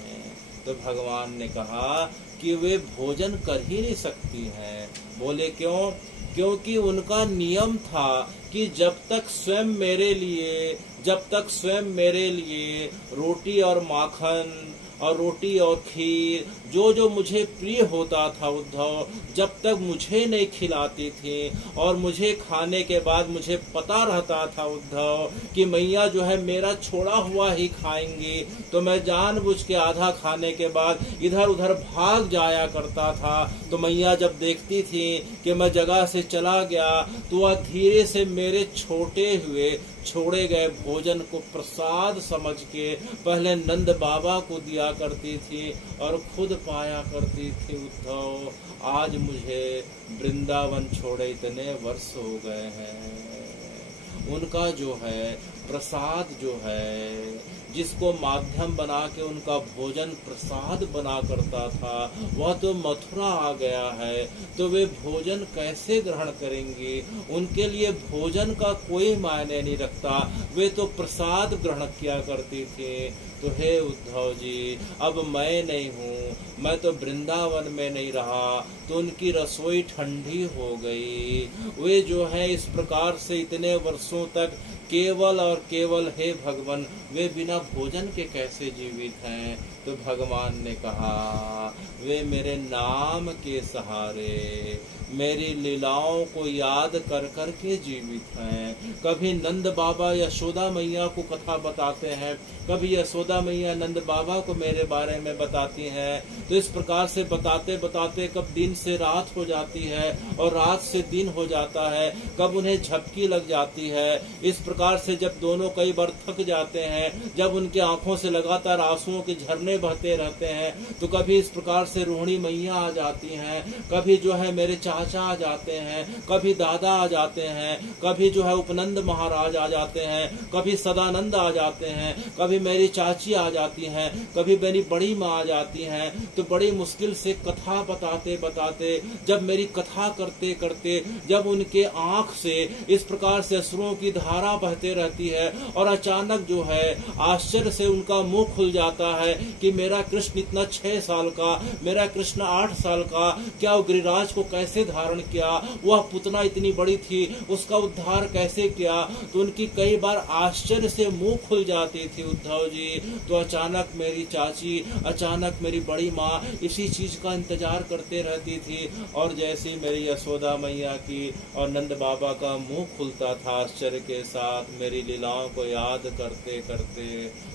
तो भगवान ने कहा कि वे भोजन कर ही नहीं सकती हैं। बोले क्यों? क्योंकि उनका नियम था कि जब तक स्वयं मेरे लिए रोटी और माखन और रोटी और खीर जो मुझे प्रिय होता था उद्धव, जब तक मुझे नहीं खिलाती थी, और मुझे खाने के बाद मुझे पता रहता था उद्धव कि मैया जो है मेरा छोड़ा हुआ ही खाएंगी, तो मैं जानबूझ के आधा खाने के बाद इधर उधर भाग जाया करता था। तो मैया जब देखती थी कि मैं जगह से चला गया, तो वह धीरे से मेरे छोड़े गए भोजन को प्रसाद समझ के पहले नंद बाबा को दिया बोला करती थी और खुद पाया करती थी उद्धव, आज मुझे वृंदावन छोड़े इतने वर्ष हो गए हैं। उनका जो है प्रसाद जो है, जिसको माध्यम बना के उनका भोजन प्रसाद बना करता था, वह तो मथुरा आ गया है, तो वे भोजन कैसे ग्रहण करेंगे? उनके लिए भोजन का कोई मायने नहीं रखता, वे तो प्रसाद ग्रहण किया करती थी। तो हे उद्धव जी, अब मैं नहीं हूँ, मैं तो वृंदावन में नहीं रहा, तो उनकी रसोई ठंडी हो गई। वे जो है इस प्रकार से इतने वर्षों तक केवल और केवल हे भगवान, वे बिना भोजन के कैसे जीवित हैं? तो भगवान ने कहा, वे मेरे नाम के सहारे मेरी लीलाओं को याद कर कर के जीवित हैं। कभी नंद बाबा यशोदा मैया को कथा बताते हैं, कभी यशोदा मैया नंद बाबा को मेरे बारे में बताती हैं। तो इस प्रकार से बताते बताते कब दिन से रात हो जाती है और रात से दिन हो जाता है, कब उन्हें झपकी लग जाती है। इस प्रकार से जब दोनों कई बार थक जाते हैं, जब उनके आंखों से लगातार आंसुओं के झरने बहते रहते हैं, तो कभी इस प्रकार से रोहिणी मैया आ जाती हैं, कभी जो है मेरे चाचा आ जाते हैं, कभी दादा आ जाते हैं, कभी जो है उपनंद महाराज आ जाते हैं, कभी सदानंद आ जाते हैं, कभी मेरी चाची आ जाती हैं, कभी मेरी बड़ी माँ आ जाती हैं। तो बड़ी मुश्किल से कथा बताते बताते, जब मेरी कथा करते करते, जब उनके आंख से इस प्रकार से अश्रुओं की धारा बहते रहती है और अचानक जो है आश्चर्य से उनका मुंह खुल जाता है कि मेरा कृष्ण इतना 6 साल का, मेरा कृष्ण 8 साल का, क्या वो गिरिराज को कैसे धारण किया? वह पुतना इतनी बड़ी थी, उसका उद्धार कैसे किया? तो उनकी कई बार आश्चर्य से मुंह खुल जाती थी उद्धव जी। तो अचानक मेरी चाची, अचानक मेरी बड़ी माँ इसी चीज का इंतजार करते रहती थी। और जैसे मेरी यशोदा मैया की और नंद बाबा का मुंह खुलता था आश्चर्य के साथ मेरी लीलाओं को याद करते करते,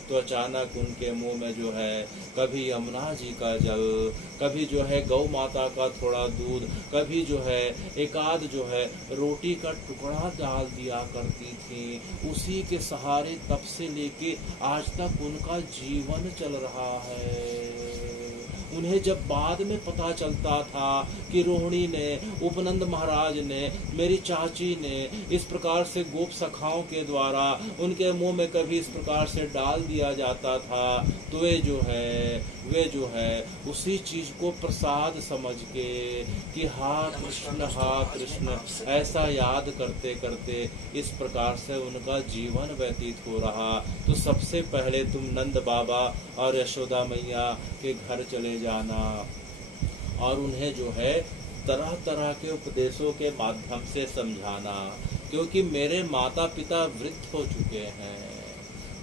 तो अचानक उनके मुंह में जो है कभी यमुना जी का जल, कभी जो है गौ माता का थोड़ा दूध, कभी जो है एकाध जो है रोटी का टुकड़ा डाल दिया करती थी। उसी के सहारे तब से लेके आज तक उनका जीवन चल रहा है। उन्हें जब बाद में पता चलता था कि रोहिणी ने, उपनंद महाराज ने, मेरी चाची ने इस प्रकार से गोप सखाओं के द्वारा उनके मुंह में कभी इस प्रकार से डाल दिया जाता था, तो वे जो है उसी चीज को प्रसाद समझ के कि हा कृष्ण ऐसा याद करते करते इस प्रकार से उनका जीवन व्यतीत हो रहा। तो सबसे पहले तुम नंद बाबा और यशोदा मैया के घर चले जाना और उन्हें जो है तरह तरह के उपदेशों के माध्यम से समझाना, क्योंकि मेरे माता पिता वृद्ध हो चुके हैं।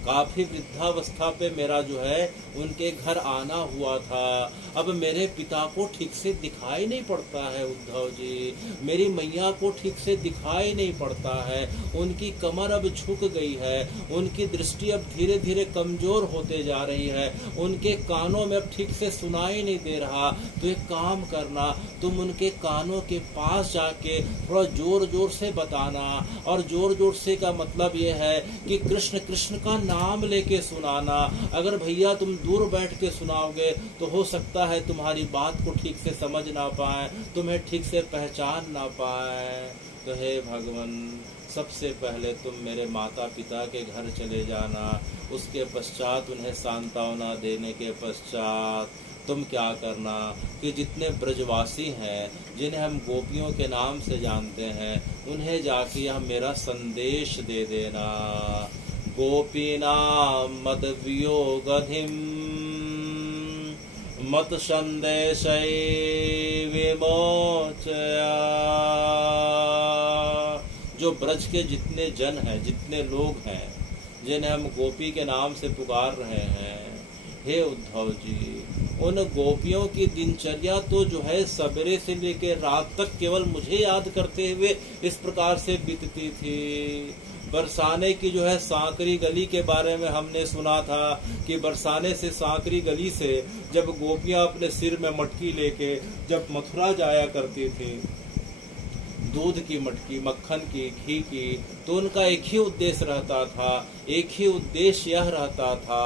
काफी वृद्धावस्था पे मेरा जो है उनके घर आना हुआ था। अब मेरे पिता को ठीक से दिखाई नहीं पड़ता है उद्धव जी, मेरी मैया को ठीक से दिखाई नहीं पड़ता है, उनकी कमर अब झुक गई है, उनकी दृष्टि अब धीरे धीरे कमजोर होते जा रही है, उनके कानों में अब ठीक से सुनाई नहीं दे रहा। तो एक काम करना, तुम उनके कानों के पास जाके थोड़ा जोर जोर से बताना, और जोर जोर से का मतलब ये है कि कृष्ण कृष्ण का नाम लेके सुनाना। अगर भैया तुम दूर बैठ के सुनाओगे तो हो सकता है तुम्हारी बात को ठीक से समझ ना पाए, तुम्हें ठीक से पहचान ना पाए। तो हे भगवान, सबसे पहले तुम मेरे माता पिता के घर चले जाना, उसके पश्चात उन्हें सांत्वना देने के पश्चात तुम क्या करना कि जितने ब्रजवासी हैं, जिन्हें हम गोपियों के नाम से जानते हैं, उन्हें जाके यह मेरा संदेश दे देना। गोपीनां मद वियोगधिं मत संदेशै विमोचया। जो ब्रज के जितने जन हैं, जितने लोग हैं, जिन्हें हम गोपी के नाम से पुकार रहे हैं, हे उद्धव जी, उन गोपियों की दिनचर्या तो जो है सवेरे से लेकर रात तक केवल मुझे याद करते हुए इस प्रकार से बीतती थी। बरसाने की जो है सांकरी गली के बारे में हमने सुना था कि बरसाने से सांकरी गली से जब गोपियां अपने सिर में मटकी लेके जब मथुरा जाया करती थी, दूध की मटकी, मक्खन की, घी की, तो उनका एक ही उद्देश्य रहता था, एक ही उद्देश्य यह रहता था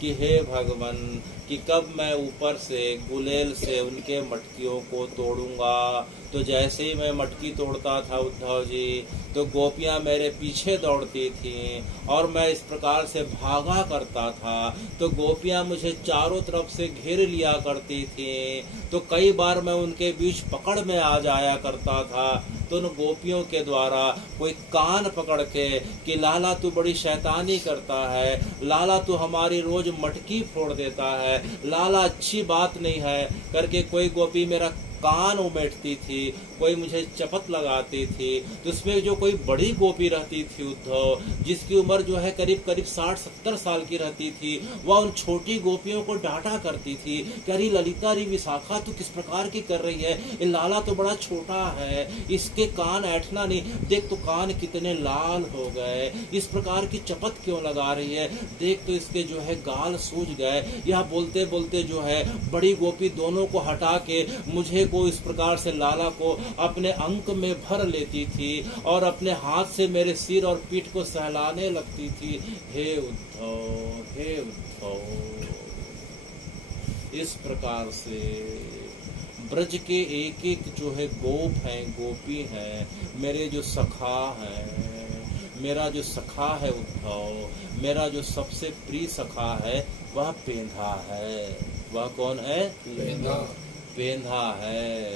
कि हे भगवान, कि कब मैं ऊपर से गुलेल से उनके मटकियों को तोड़ूंगा। तो जैसे ही मैं मटकी तोड़ता था उद्धव जी, तो गोपियां मेरे पीछे दौड़ती थीं और मैं इस प्रकार से भागा करता था, तो गोपियां मुझे चारों तरफ से घेर लिया करती थीं। तो कई बार मैं उनके बीच पकड़ में आ जाया करता था। तो उन गोपियों के द्वारा कोई कान पकड़ के कि लाला तू बड़ी शैतानी करता है, लाला तू हमारी रोज मटकी फोड़ देता है, लाला अच्छी बात नहीं है करके कोई गोपी मेरा कान उमेटती थी, कोई मुझे चपत लगाती थी। तो उसमें जो कोई बड़ी गोपी रहती थी उद्धव, जिसकी उम्र जो है करीब करीब 60-70 साल की रहती थी, वह उन छोटी गोपियों को डांटा करती थी कि अरे ललिता री विशाखा तू किस प्रकार की कर रही है, ये लाला तो बड़ा छोटा है, इसके कान ऐठना नहीं, देख तो कान कितने लाल हो गए, इस प्रकार की चपत क्यों लगा रही है, देख तो इसके जो है गाल सूज गए। यह बोलते बोलते जो है बड़ी गोपी दोनों को हटा के मुझे को इस प्रकार से लाला को अपने अंक में भर लेती थी और अपने हाथ से मेरे सिर और पीठ को सहलाने लगती थी। हे उद्धव, हे उद्धव, इस प्रकार से ब्रज के एक एक जो है गोप हैं, गोपी हैं, मेरे जो सखा हैं, मेरा जो सखा है उद्धव, मेरा जो सबसे प्रिय सखा है वह पेंधा है। वह कौन है? पेंधा। पेंधा है।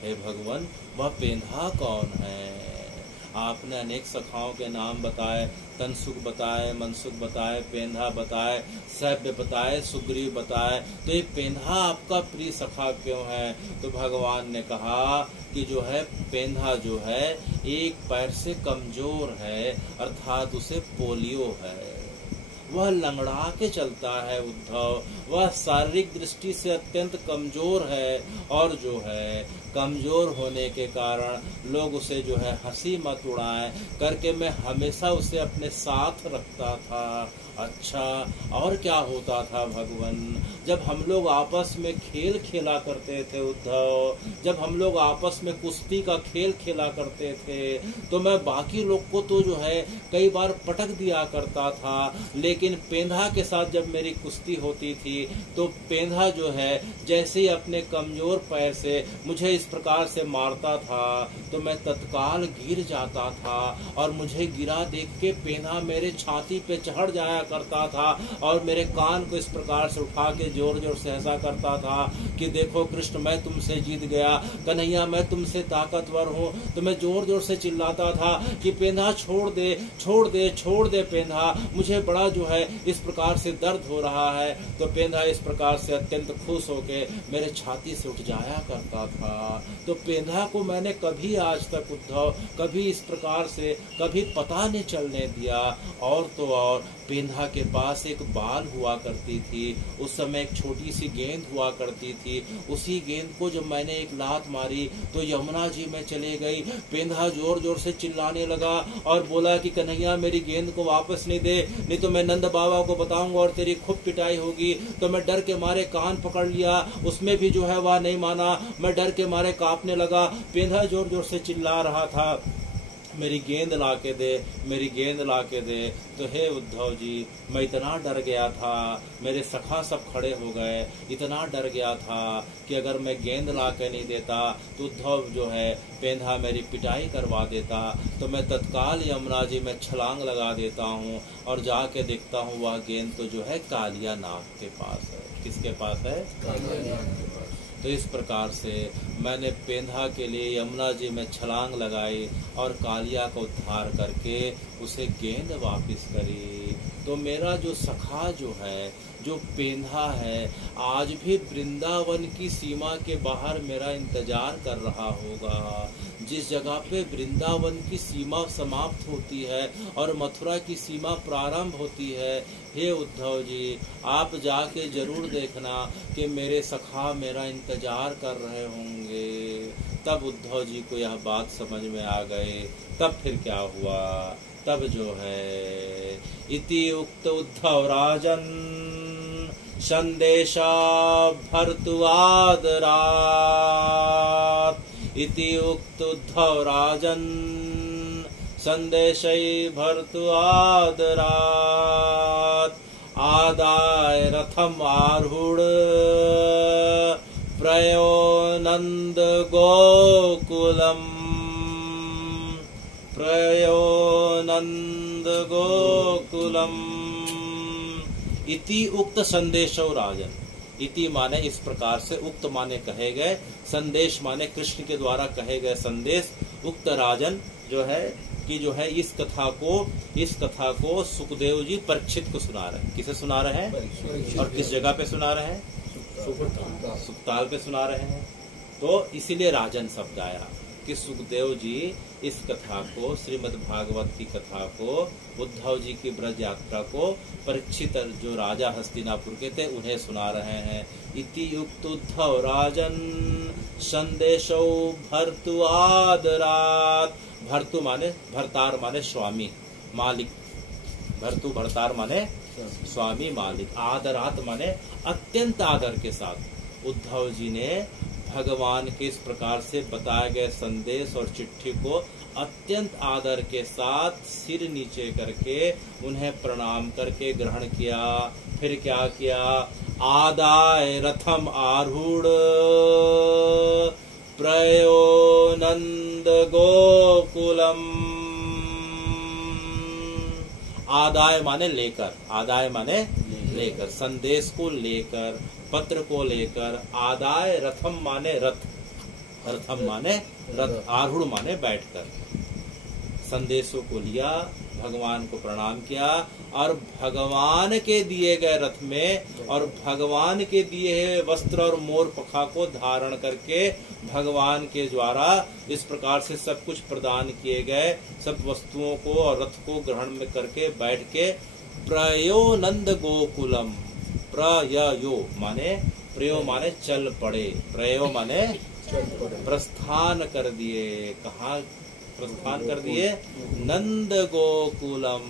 हे भगवान, वह पेंधा कौन है? आपने अनेक सखाओं के नाम बताए, तनसुख बताए, मनसुख बताए, पेंधा बताए, सभ्य बताए, सुग्रीव बताए। तो ये पेंधा आपका प्रिय सखा क्यों है? तो भगवान ने कहा कि जो है पेंधा जो है एक पैर से कमजोर है, अर्थात उसे पोलियो है, वह लंगड़ा के चलता है उद्धव, वह शारीरिक दृष्टि से अत्यंत कमजोर है और जो है कमजोर होने के कारण लोग उसे जो है हंसी मत उड़ाएं करके मैं हमेशा उसे अपने साथ रखता था। अच्छा, और क्या होता था भगवान, जब हम लोग आपस में खेल खेला करते थे उद्धव, जब हम लोग आपस में कुश्ती का खेल खेला करते थे, तो मैं बाकी लोग को तो जो है कई बार पटक दिया करता था, लेकिन पेंधा के साथ जब मेरी कुश्ती होती थी तो पेंधा जो है जैसे ही अपने कमजोर पैर से मुझे इस प्रकार से मारता था तो मैं तत्काल गिर जाता था और मुझे गिरा देख के पेंधा मेरे छाती पे चढ़ जाया करता था और मेरे कान को इस प्रकार से उठा के जोर जोर से ऐसा करता था कि देखो कृष्ण, मैं तुमसे जीत गया, कन्हैया मैं तुमसे ताकतवर हूँ। तो मैं जोर जोर से चिल्लाता था कि पेंधा छोड़ दे, छोड़ दे, छोड़ दे पेंधा, मुझे बड़ा जो है इस प्रकार से दर्द हो रहा है। तो पेंधा इस प्रकार से अत्यंत खुश होके मेरे छाती से उठ जाया करता था। तो पेंधा को मैंने कभी आज तक उद्धव कभी इस प्रकार से कभी पता नहीं चलने दिया। और तो और पेंधा के पास एक बाल हुआ करती थी, उस समय एक छोटी सी गेंद हुआ करती थी, उसी गेंद को जब मैंने एक लात मारी तो यमुना जी में चले गई। पेंधा जोर जोर से चिल्लाने लगा और बोला कि कन्हैया मेरी गेंद को वापस नहीं दे, नहीं तो मैं नंद बाबा को बताऊंगा और तेरी खूब पिटाई होगी। तो मैं डर के मारे कान पकड़ लिया, उसमें भी जो है वह नहीं माना, मैं डर के मारे कांपने लगा। पेंधा जोर जोर से चिल्ला रहा था मेरी गेंद ला के दे, मेरी गेंद ला के दे। तो हे उद्धव जी, मैं इतना डर गया था, मेरे सखा सब खड़े हो गए, इतना डर गया था कि अगर मैं गेंद ला के नहीं देता तो उद्धव जो है पेंधा मेरी पिटाई करवा देता। तो मैं तत्काल यमुना जी में छलांग लगा देता हूँ और जाके देखता हूँ वह गेंद तो जो है कालिया नाग के पास है। किसके पास है? कालिया नाग के पास। तो इस प्रकार से मैंने पेंधा के लिए यमुना जी में छलांग लगाई और कालिया को उद्धार करके उसे गेंद वापस करी। तो मेरा जो सखा जो है, जो पेंधा है, आज भी वृंदावन की सीमा के बाहर मेरा इंतजार कर रहा होगा। जिस जगह पे वृंदावन की सीमा समाप्त होती है और मथुरा की सीमा प्रारंभ होती है, हे उद्धव जी, आप जाके जरूर देखना कि मेरे सखा मेरा इंतजार कर रहे होंगे। तब उद्धव जी को यह बात समझ में आ गई। तब फिर क्या हुआ? तब जो है इति उक्त उद्धव राजन संदेशा भर्तु आदरात, इति उक्त उद्धव राजन संदेशै भर्तु आदरात, आदाय रथम आरूढ़ प्रयो नंद गोकुलम प्रयो नंद गोकुलम इति उक्त संदेशो राजन। इति माने इस प्रकार से, उक्त माने कहे गए, संदेश माने कृष्ण के द्वारा कहे गए संदेश। उक्त राजन जो है कि जो है इस कथा को सुखदेव जी परीक्षित को सुना रहे हैं। किसे सुना रहे हैं और किस जगह पे सुना रहे हैं? सुखताल पे सुना रहे हैं। तो इसीलिए राजन शब्द आया कि सुखदेव जी इस कथा को, श्रीमद् भागवत की कथा को, उद्धव जी की ब्रज यात्रा को परीक्षित जो राजा हस्तिनापुर के थे उन्हें सुना रहे हैं। इति युक्त उद्धव राजन संदेशो भर्तु आदरात। भर्तु माने भरतार माने स्वामी मालिक, भर्तु भरतार माने स्वामी मालिक, आदरात माने अत्यंत आदर के साथ उद्धव जी ने भगवान के इस प्रकार से बताए गए संदेश और चिट्ठी को अत्यंत आदर के साथ सिर नीचे करके उन्हें प्रणाम करके ग्रहण किया। फिर क्या किया? आदाय रथम आरूढ़ प्रयो नंद गोकुलम। आदाय माने लेकर, आदाय माने लेकर, संदेश को लेकर, पत्र को लेकर। आदाय रथम माने रथ, रथम माने रथ, आरूढ़ माने बैठकर। संदेशों को लिया, भगवान को प्रणाम किया और भगवान के दिए गए रथ में और भगवान के दिए हुए वस्त्र और मोर पखा को धारण करके भगवान के द्वारा इस प्रकार से सब कुछ प्रदान किए गए सब वस्तुओं को और रथ को ग्रहण में करके बैठ के प्रयो नंद गोकुलम। प्रयो माने, प्रयो माने चल पड़े, प्रयो माने प्रस्थान कर दिए। कहाँ प्रस्थान कर दिए? नंद गोकुलम।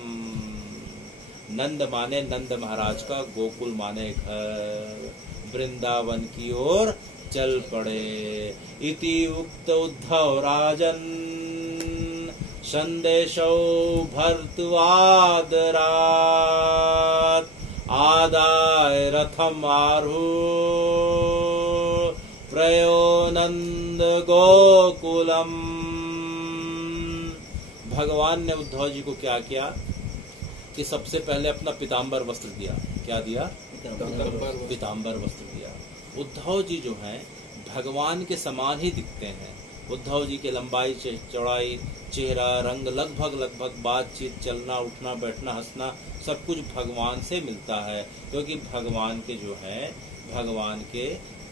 नंद माने नंद महाराज का, गोकुल माने घर, वृंदावन की ओर चल पड़े। इति उक्त उद्धव राजन संदेशो भर्तु आदरात आदाय रथम आरूढ़ प्रयो नंद गोकुलम। भगवान ने उद्धव जी को क्या किया कि सबसे पहले अपना पीताम्बर वस्त्र दिया। क्या दिया? पीताम्बर वस्त्र दिया। उद्धव जी जो हैं भगवान के समान ही दिखते हैं। उद्धव जी के लंबाई, चौड़ाई, चेहरा, रंग, लगभग बातचीत, चलना, उठना, बैठना, हंसना सब कुछ भगवान से मिलता है, क्योंकि भगवान के जो है भगवान के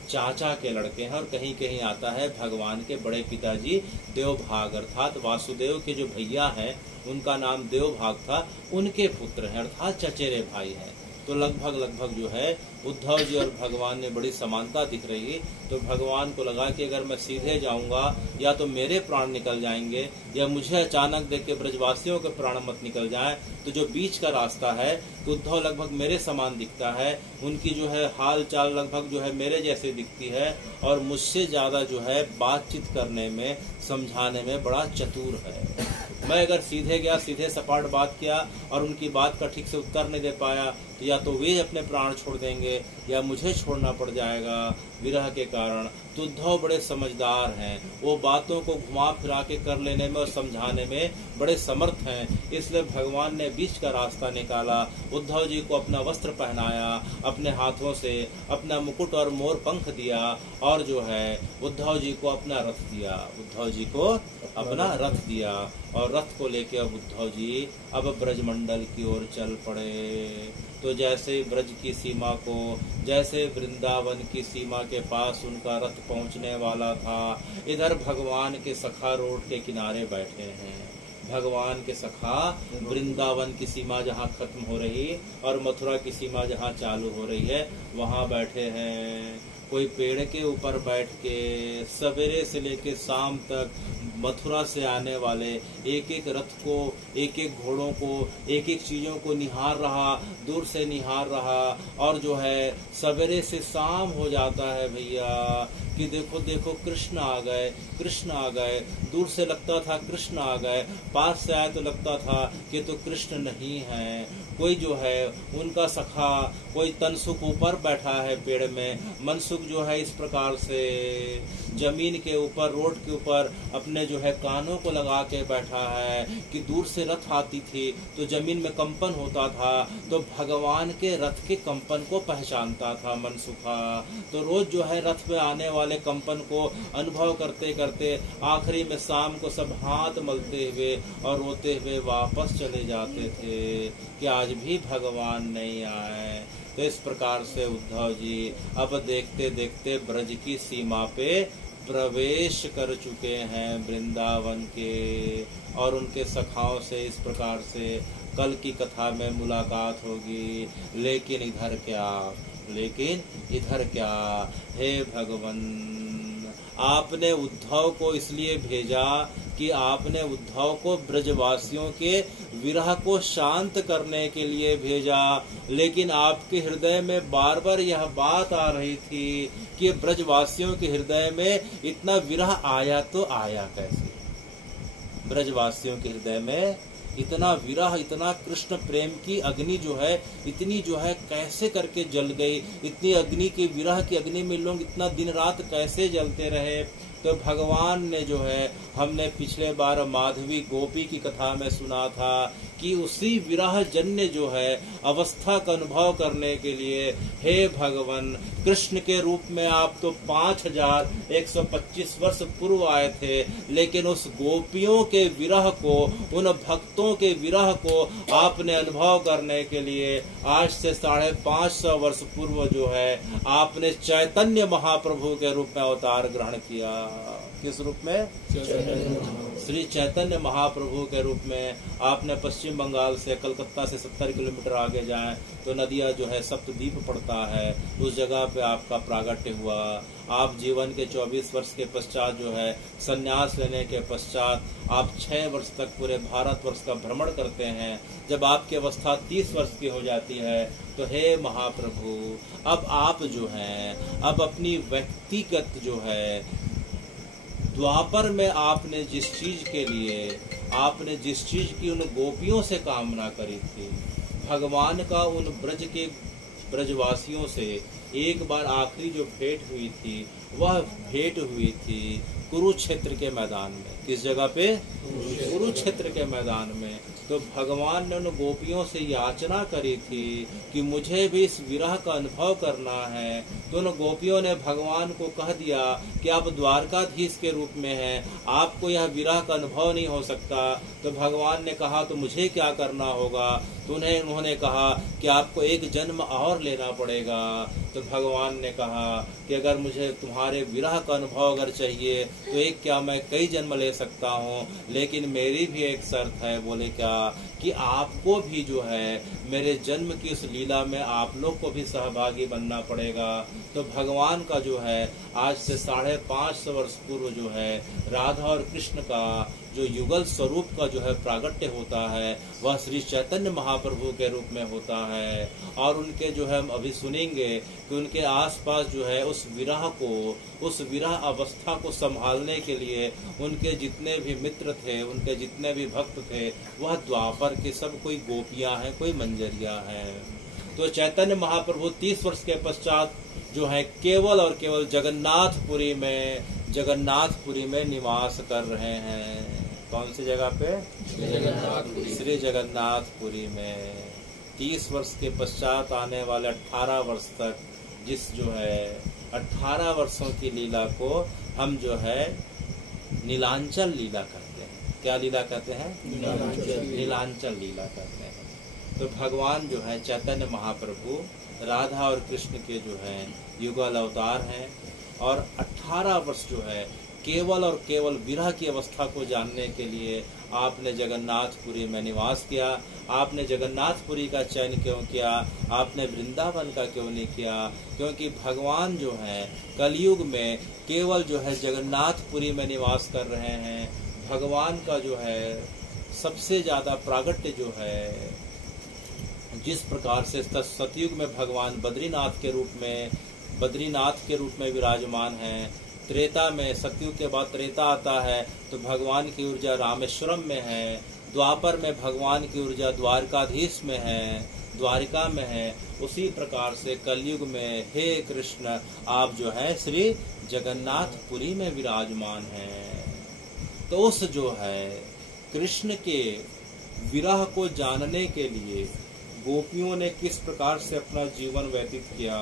चाचा के लड़के हैं। और कहीं कहीं आता है भगवान के बड़े पिताजी देवभाग अर्थात वासुदेव के जो भैया हैं उनका नाम देवभाग था, उनके पुत्र हैं अर्थात चचेरे भाई हैं। तो लगभग जो है उद्धव जी और भगवान में बड़ी समानता दिख रही। तो भगवान को लगा कि अगर मैं सीधे जाऊंगा या तो मेरे प्राण निकल जाएंगे या मुझे अचानक देख के ब्रजवासियों के प्राण मत निकल जाए। तो जो बीच का रास्ता है तो उद्धव लगभग मेरे समान दिखता है, उनकी जो है हाल चाल लगभग जो है मेरे जैसे दिखती है और मुझसे ज्यादा जो है बातचीत करने में, समझाने में बड़ा चतुर है। मैं अगर सीधे गया, सीधे सपाट बात किया और उनकी बात का ठीक से उत्तर नहीं दे पाया तो या तो वे अपने प्राण छोड़ देंगे या मुझे छोड़ना पड़ जाएगा विरह के कारण। तो उद्धव बड़े समझदार हैं, वो बातों को घुमा फिरा के कर लेने में और समझाने में बड़े समर्थ हैं। इसलिए भगवान ने बीच का रास्ता निकाला, उद्धव जी को अपना वस्त्र पहनाया, अपने हाथों से अपना मुकुट और मोर पंख दिया और जो है उद्धव जी को अपना रथ दिया, उद्धव जी को अपना रथ दिया। और रथ को लेके अब उद्धव जी अब ब्रजमंडल की ओर चल पड़े। तो जैसे ब्रज की सीमा को, जैसे वृंदावन की सीमा के पास उनका रथ पहुंचने वाला था, इधर भगवान के सखा रोड के किनारे बैठे हैं। भगवान के सखा वृंदावन की सीमा जहाँ खत्म हो रही और मथुरा की सीमा जहाँ चालू हो रही है वहाँ बैठे हैं। कोई पेड़ के ऊपर बैठ के सवेरे से लेके शाम तक मथुरा से आने वाले एक एक रथ को, एक एक घोड़ों को, एक एक चीजों को निहार रहा, दूर से निहार रहा। और जो है सवेरे से शाम हो जाता है भैया कि देखो देखो कृष्ण आ गए, कृष्ण आ गए। दूर से लगता था कृष्ण आ गए, पास से आए तो लगता था कि तो कृष्ण नहीं है। कोई जो है उनका सखा, कोई तनसुख ऊपर बैठा है पेड़ में, मनसुख जो है इस प्रकार से जमीन के ऊपर, रोड के ऊपर अपने जो है कानों को लगा के बैठा है कि दूर से रथ आती थी तो जमीन में कंपन होता था, तो भगवान के रथ के कंपन को पहचानता था मनसुखा। तो रोज जो है रथ में आने वाले कंपन को अनुभव करते करते आखिरी में शाम को सब हाथ मलते हुए और रोते हुए वापस चले जाते थे कि आज भी भगवान नहीं आए। तो इस प्रकार से उद्धव जी अब देखते देखते ब्रज की सीमा पे प्रवेश कर चुके हैं वृंदावन के, और उनके सखाओं से इस प्रकार से कल की कथा में मुलाकात होगी। लेकिन इधर क्या, लेकिन इधर क्या, हे भगवन, आपने उद्धव को इसलिए भेजा कि आपने उद्धव को ब्रजवासियों के विरह को शांत करने के लिए भेजा। लेकिन आपके हृदय में बार बार यह बात आ रही थी कि ब्रजवासियों के हृदय में इतना विरह आया तो आया कैसे। ब्रजवासियों के हृदय में इतना विरह, इतना कृष्ण प्रेम की अग्नि जो है, इतनी जो है कैसे करके जल गई। इतनी अग्नि की, विरह की अग्नि में लोग इतना दिन रात कैसे जलते रहे। तो भगवान ने जो है, हमने पिछले बार माधवी गोपी की कथा में सुना था कि उसी विरह जन्य जो है अवस्था का अनुभव करने के लिए हे भगवान कृष्ण के रूप में आप तो 5125 वर्ष पूर्व आए थे, लेकिन उस गोपियों के विरह को, उन भक्तों के विरह को आपने अनुभव करने के लिए आज से 550 वर्ष पूर्व जो है आपने चैतन्य महाप्रभु के रूप में अवतार ग्रहण किया। किस रूप में? श्री चैतन्य महाप्रभु के रूप में आपने पश्चिम बंगाल से, कलकत्ता से 70 किलोमीटर आगे जाएं तो नदिया जो है सप्तद्वीप पड़ता है, उस जगह पे आपका प्रागट्य हुआ। आप जीवन के 24 वर्ष के पश्चात जो है संन्यास लेने के पश्चात आप 6 वर्ष तक पूरे भारतवर्ष का भ्रमण करते हैं। जब आपकी अवस्था 30 वर्ष की हो जाती है तो हे महाप्रभु, अब आप जो हैं, अब अपनी व्यक्तिगत जो है द्वापर में आपने जिस चीज के लिए, आपने जिस चीज की उन गोपियों से कामना करी थी, भगवान का उन ब्रज के ब्रजवासियों से एक बार आखिरी जो भेंट हुई थी, वह भेंट हुई थी कुरुक्षेत्र के मैदान में। किस जगह पे? कुरुक्षेत्र के मैदान में। तो भगवान ने उन गोपियों से याचना करी थी कि मुझे भी इस विरह का अनुभव करना है। तो उन गोपियों ने भगवान को कह दिया कि आप द्वारकाधीश के रूप में हैं, आपको यह विरह का अनुभव नहीं हो सकता। तो भगवान ने कहा तो मुझे क्या करना होगा? तो उन्होंने कहा कि आपको एक जन्म और लेना पड़ेगा। तो भगवान ने कहा कि अगर मुझे तुम्हारे विरह का अनुभव अगर चाहिए तो एक क्या, मैं कई जन्म ले सकता हूँ, लेकिन मेरी भी एक शर्त है। बोले क्या? कि आपको भी जो है मेरे जन्म की उस लीला में आप लोग को भी सहभागी बनना पड़ेगा। तो भगवान का जो है आज से 550 वर्ष पूर्व जो है राधा और कृष्ण का जो युगल स्वरूप का जो है प्रागट्य होता है, वह श्री चैतन्य महाप्रभु के रूप में होता है। और उनके जो है हम अभी सुनेंगे कि उनके आसपास जो है उस विरह को, उस विरह अवस्था को संभालने के लिए उनके जितने भी मित्र थे, उनके जितने भी भक्त थे, वह द्वापर के सब कोई गोपियां हैं, कोई मंजरिया हैं। तो चैतन्य महाप्रभु 30 वर्ष के पश्चात जो है केवल और केवल जगन्नाथपुरी में निवास कर रहे हैं। कौन सी जगह पे? श्री जगन्नाथपुरी में। 30 वर्ष के पश्चात आने वाले 18 वर्ष तक जिस जो है 18 वर्षों की लीला को हम जो है नीलांचल लीला कहते हैं। क्या लीला कहते हैं? नीलांचल लीला कहते हैं। तो भगवान जो है चैतन्य महाप्रभु राधा और कृष्ण के जो है युगल अवतार हैं, और 18 वर्ष जो है केवल और केवल विरह की अवस्था को जानने के लिए आपने जगन्नाथपुरी में निवास किया। आपने जगन्नाथपुरी का चयन क्यों किया? आपने वृंदावन का क्यों नहीं किया? क्योंकि भगवान जो है कलयुग में केवल जो है जगन्नाथपुरी में निवास कर रहे हैं। भगवान का जो है सबसे ज्यादा प्रागट्य जो है, जिस प्रकार से सतयुग में भगवान बद्रीनाथ के रूप में विराजमान है, त्रेता में, सतयुग के बाद त्रेता आता है तो भगवान की ऊर्जा रामेश्वरम में है, द्वापर में भगवान की ऊर्जा द्वारकाधीश में है, द्वारिका में है, उसी प्रकार से कलयुग में हे कृष्ण आप जो है श्री जगन्नाथपुरी में विराजमान हैं। तो उस जो है कृष्ण के विरह को जानने के लिए गोपियों ने किस प्रकार से अपना जीवन व्यतीत किया,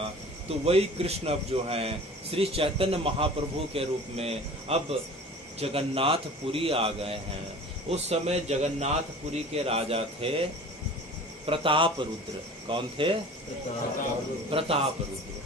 तो वही कृष्ण अब जो है श्री चैतन्य महाप्रभु के रूप में अब जगन्नाथपुरी आ गए हैं। उस समय जगन्नाथपुरी के राजा थे प्रताप रुद्र। कौन थे? प्रताप रुद्र।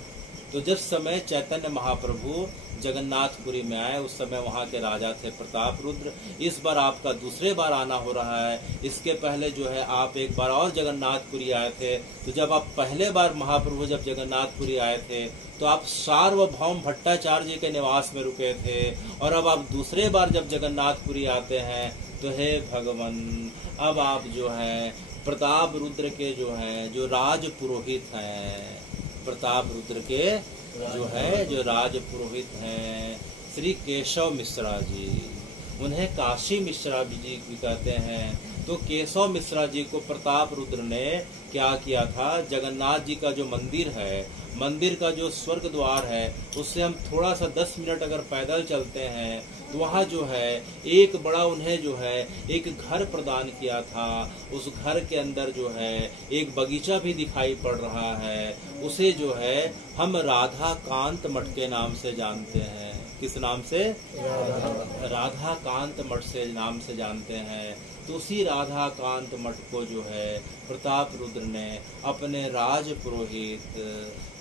तो जिस समय चैतन्य महाप्रभु जगन्नाथपुरी में आए उस समय वहाँ के राजा थे प्रताप रुद्र। इस बार आपका दूसरे बार आना हो रहा है। इसके पहले जो है आप एक बार और जगन्नाथपुरी आए थे। तो जब आप पहले बार महाप्रभु जब जगन्नाथपुरी आए थे तो आप सार्वभौम भट्टाचार्य जी के निवास में रुके थे, और अब आप दूसरे बार जब जगन्नाथपुरी आते हैं तो हे भगवान अब आप जो है प्रताप रुद्र के जो है जो राज पुरोहित हैं, प्रताप रुद्र के जो राज पुरोहित हैं श्री केशव मिश्रा जी, उन्हें काशी मिश्रा जी भी कहते हैं। तो केशव मिश्रा जी को प्रताप रुद्र ने क्या किया था, जगन्नाथ जी का जो मंदिर है, मंदिर का जो स्वर्ग द्वार है, उससे हम थोड़ा सा 10 मिनट अगर पैदल चलते हैं तो वहाँ जो है एक बड़ा उन्हें जो है एक घर प्रदान किया था। उस घर के अंदर जो है एक बगीचा भी दिखाई पड़ रहा है। उसे जो है हम राधा कांत मठ के नाम से जानते हैं। किस नाम से? राधा कांत मठ से नाम से जानते हैं। तो उसी राधा कांत मठ को जो है प्रताप रुद्र ने अपने राज पुरोहित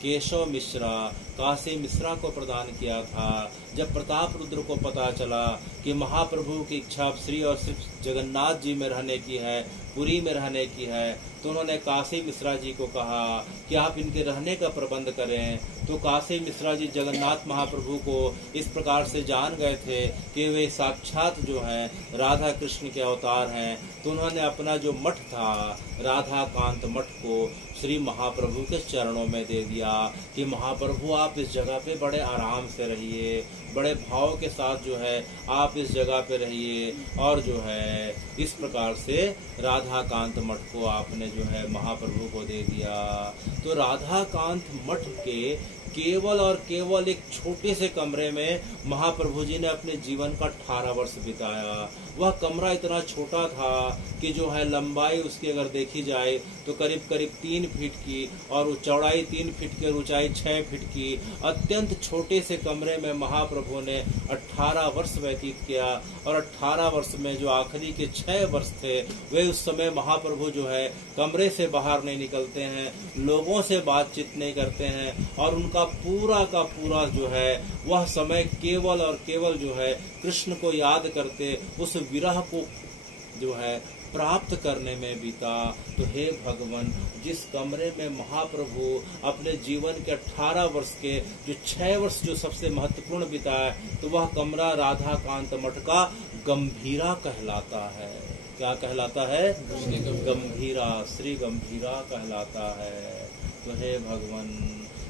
केशव मिश्रा, काशी मिश्रा को प्रदान किया था। जब प्रताप रुद्र को पता चला कि महाप्रभु की इच्छा श्री और सिर्फ जगन्नाथ जी में रहने की है, पुरी में रहने की है, तो उन्होंने काशी मिश्रा जी को कहा कि आप इनके रहने का प्रबंध करें। तो काशी मिश्रा जी जगन्नाथ महाप्रभु को इस प्रकार से जान गए थे कि वे साक्षात जो हैं राधा कृष्ण के अवतार हैं। तो उन्होंने अपना जो मठ था राधा कांत मठ को श्री महाप्रभु के चरणों में दे दिया कि महाप्रभु आप इस जगह पे बड़े आराम से रहिए, बड़े भाव के साथ जो है आप इस जगह पे रहिए। और जो है इस प्रकार से राधा कांत मठ को आपने जो है महाप्रभु को दे दिया। तो राधा कांत मठ के केवल और केवल एक छोटे से कमरे में महाप्रभु जी ने अपने जीवन का 18 वर्ष बिताया। वह कमरा इतना छोटा था कि जो है लंबाई उसकी अगर देखी जाए तो करीब करीब 3 फीट की और चौड़ाई 3 फीट की और ऊंचाई 6 फीट की अत्यंत छोटे से कमरे में महाप्रभु ने 18 वर्ष व्यतीत किया। और 18 वर्ष में जो आखिरी के 6 वर्ष थे वे उस समय महाप्रभु जो है कमरे से बाहर नहीं निकलते हैं, लोगों से बातचीत नहीं करते हैं, और उनका पूरा का पूरा जो है वह समय केवल और केवल जो है कृष्ण को याद करते उस विरह को जो है प्राप्त करने में बीता। तो हे भगवान जिस कमरे में महाप्रभु अपने जीवन के 18 वर्ष के जो 6 वर्ष जो सबसे महत्वपूर्ण बिताया, तो वह कमरा राधा कांत मठ का गंभीरा कहलाता है। क्या कहलाता है? गंभीरा, श्री गंभीरा कहलाता है। तो हे भगवान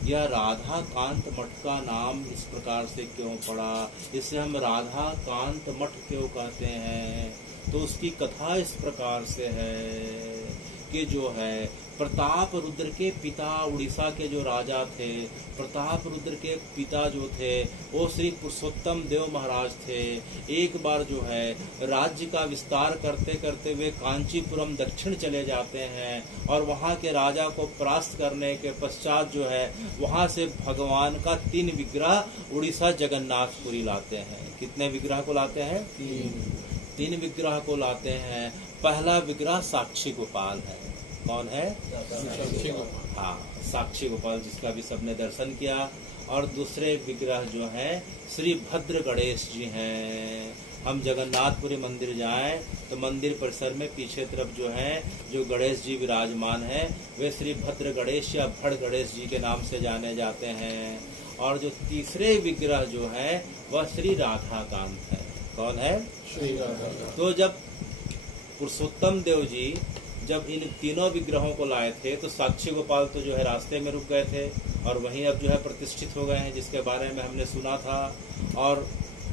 यह राधा कांत मठ का नाम इस प्रकार से क्यों पड़ा, इसे हम राधा कांत मठ क्यों कहते हैं? तो उसकी कथा इस प्रकार से है कि जो है प्रताप रुद्र के पिता उड़ीसा के जो राजा थे, प्रताप रुद्र के पिता जो थे वो श्री पुरुषोत्तम देव महाराज थे। एक बार जो है राज्य का विस्तार करते करते वे कांचीपुरम दक्षिण चले जाते हैं और वहाँ के राजा को परास्त करने के पश्चात जो है वहाँ से भगवान का 3 विग्रह उड़ीसा जगन्नाथपुरी लाते हैं। कितने विग्रह को लाते हैं? 3 विग्रह को लाते हैं। पहला विग्रह साक्षी गोपाल है। कौन है? हाँ, साक्षी गोपाल, जिसका भी सबने दर्शन किया। और दूसरे विग्रह जो है श्री भद्र गणेश जी हैं। हम जगन्नाथपुरी मंदिर जाएं तो मंदिर परिसर में पीछे तरफ जो है जो गणेश जी विराजमान है वे श्री भद्र गणेश या भड़ गणेश जी के नाम से जाने जाते हैं। और जो तीसरे विग्रह जो है वह श्री राधाकांत है। कौन है? श्री राधा। तो जब पुरुषोत्तम देव जी जब इन तीनों विग्रहों को लाए थे तो साक्षी गोपाल तो जो है रास्ते में रुक गए थे और वहीं अब जो है प्रतिष्ठित हो गए हैं, जिसके बारे में हमने सुना था। और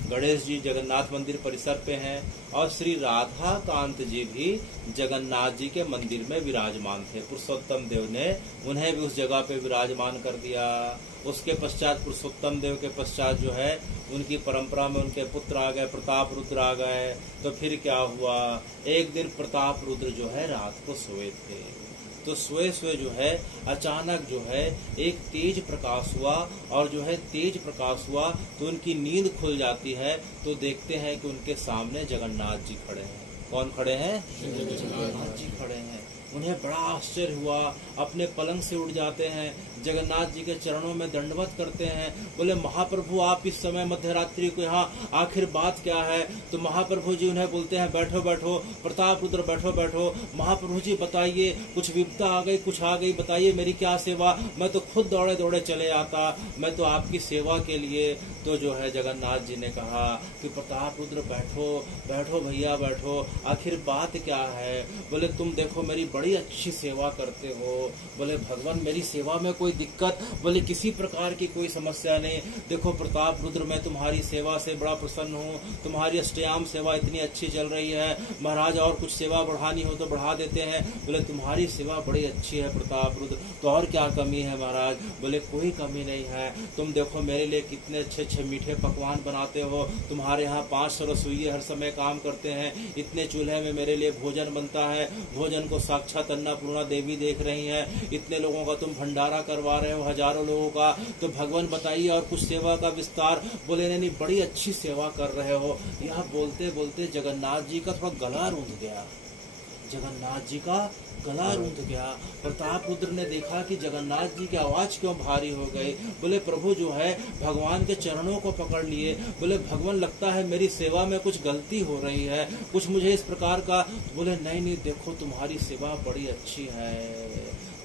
गणेश जी जगन्नाथ मंदिर परिसर पे हैं और श्री राधाकांत जी भी जगन्नाथ जी के मंदिर में विराजमान थे। पुरुषोत्तम देव ने उन्हें भी उस जगह पे विराजमान कर दिया। उसके पश्चात पुरुषोत्तम देव के पश्चात जो है उनकी परंपरा में उनके पुत्र आ गए, प्रताप रुद्र आ गए। तो फिर क्या हुआ, एक दिन प्रताप रुद्र जो है रात को सोए थे, तो सोए सोए जो है अचानक जो है एक तेज प्रकाश हुआ और जो है तेज प्रकाश हुआ तो उनकी नींद खुल जाती है। तो देखते हैं कि उनके सामने जगन्नाथ जी खड़े हैं। कौन खड़े हैं? जगन्नाथ जी खड़े हैं। उन्हें बड़ा आश्चर्य हुआ, अपने पलंग से उठ जाते हैं, जगन्नाथ जी के चरणों में दंडवत करते हैं। बोले महाप्रभु आप इस समय मध्यरात्रि को यहाँ, आखिर बात क्या है? तो महाप्रभु जी उन्हें बोलते हैं बैठो बैठो, प्रताप रुद्र बैठो बैठो। महाप्रभु जी बताइए, कुछ विपदा आ गई, कुछ आ गई, बताइए मेरी क्या सेवा? मैं तो खुद दौड़े दौड़े चले आता, मैं तो आपकी सेवा के लिए। तो जो है जगन्नाथ जी ने कहा कि प्रताप रुद्र बैठो बैठो भैया बैठो, आखिर बात क्या है? बोले तुम देखो मेरी बड़ी अच्छी सेवा करते हो। बोले भगवान मेरी सेवा में कोई दिक्कत? बोले किसी प्रकार की कोई समस्या नहीं। देखो प्रताप रुद्र मैं तुम्हारी सेवा से बड़ा प्रसन्न हूँ, तुम्हारी अष्टयाम सेवा इतनी अच्छी चल रही है, महाराज और कुछ सेवा बढ़ानी हो तो बढ़ा देते हैं। बोले तुम्हारी सेवा बड़ी अच्छी है प्रताप रुद्र, तो और क्या कमी है महाराज? बोले कोई कमी नहीं है, तुम देखो मेरे लिए कितने अच्छे अच्छे मीठे पकवान बनाते हो, तुम्हारे यहाँ 500 रसोइये हर समय काम करते हैं, इतने चूल्हे में मेरे लिए भोजन बनता है, भोजन को साक्षात अन्नपूर्णा देवी देख रही हैं, इतने लोगों का तुम भंडारा करवा रहे हो, हजारों लोगों का, तो भगवान बताइए और कुछ सेवा का विस्तार। बोले नहीं बड़ी अच्छी सेवा कर रहे हो। यह बोलते बोलते जगन्नाथ जी का थोड़ा गला रूंध गया, जगन्नाथ जी का गला रूंध गया। प्रताप रुद्र ने देखा कि जगन्नाथ जी की आवाज क्यों भारी हो गई। बोले प्रभु जो है भगवान के चरणों को पकड़ लिए। बोले भगवान लगता है मेरी सेवा में कुछ गलती हो रही है, कुछ मुझे इस प्रकार का। बोले नहीं नहीं देखो तुम्हारी सेवा बड़ी अच्छी है,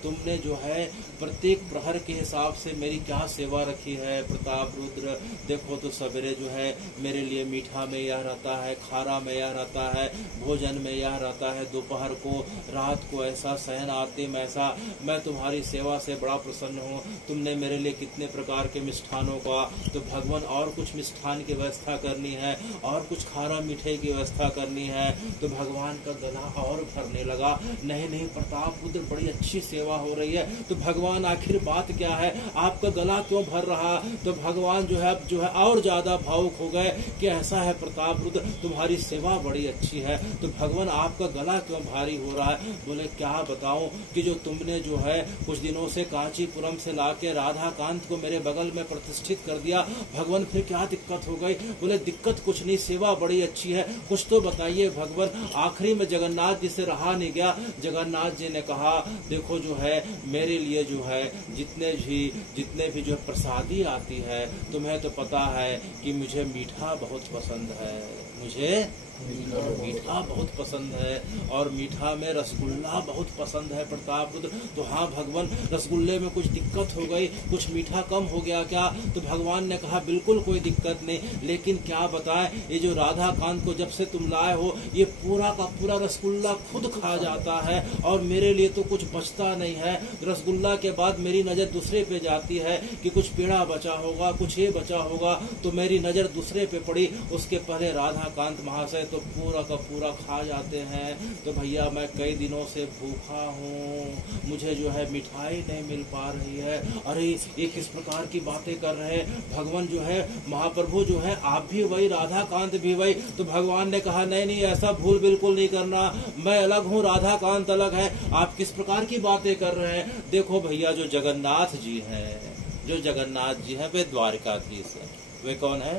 तुमने जो है प्रत्येक प्रहर के हिसाब से मेरी क्या सेवा रखी है प्रताप रुद्र। देखो तो सवेरे जो है मेरे लिए मीठा में यह रहता है, खारा में यह रहता है, भोजन में यह रहता है, दोपहर को रात को ऐसा शयन आते में ऐसा। मैं तुम्हारी सेवा से बड़ा प्रसन्न हूँ। तुमने मेरे लिए कितने प्रकार के मिष्ठानों का, तो भगवान और कुछ मिष्ठान की व्यवस्था करनी है और कुछ खारा मीठे की व्यवस्था करनी है। तो भगवान का गला और भरने लगा। नहीं नहीं प्रताप रुद्र बड़ी अच्छी सेवा हो रही है, तो भगवान आखिर बात क्या है, आपका गला क्यों भर रहा? तो भगवान जो है और ज्यादा भावुक हो गए कि ऐसा है प्रताप रुद्र तुम्हारी सेवा बड़ी अच्छी है, तो भगवान आपका गला क्यों भारी हो रहा है? बोले क्या बताऊं कि जो तुमने जो है कुछ दिनों से कांचीपुरम से लाके राधाकांत को मेरे बगल में प्रतिष्ठित कर दिया, भगवान फिर क्या दिक्कत हो गई? बोले दिक्कत कुछ नहीं, सेवा बड़ी अच्छी है, कुछ तो बताइए भगवान। आखिरी में जगन्नाथ जी से रहा नहीं गया। जगन्नाथ जी ने कहा देखो जो है मेरे लिए जो है जितने भी जो प्रसादी आती है, तुम्हें तो पता है कि मुझे मीठा बहुत पसंद है, मुझे मीठा बहुत पसंद है और मीठा में रसगुल्ला बहुत पसंद है प्रताप रुद्र। तो हाँ भगवान रसगुल्ले में कुछ दिक्कत हो गई, कुछ मीठा कम हो गया क्या? तो भगवान ने कहा बिल्कुल कोई दिक्कत नहीं, लेकिन क्या बताएं ये जो राधाकांत को जब से तुम लाए हो ये पूरा का पूरा रसगुल्ला खुद खा जाता है और मेरे लिए तो कुछ बचता नहीं है। रसगुल्ला के बाद मेरी नजर दूसरे पे जाती है कि कुछ पेड़ा बचा होगा, कुछ ये बचा होगा, तो मेरी नजर दूसरे पे पड़ी। उसके पहले राधाकांत महाशय तो पूरा का पूरा खा जाते हैं। तो भैया मैं कई दिनों से भूखा हूँ, मुझे जो है मिठाई नहीं मिल पा रही है। अरे ये किस प्रकार की बातें कर रहे हैं भगवान? जो है महाप्रभु जो है आप भी वही, राधाकांत भी वही। तो भगवान ने कहा नहीं नहीं ऐसा भूल बिल्कुल नहीं करना, मैं अलग हूँ, राधाकांत अलग है, आप किस प्रकार की बातें कर रहे हैं? देखो भैया जो जगन्नाथ जी हैं वे द्वारकाधीश है, वे कौन है?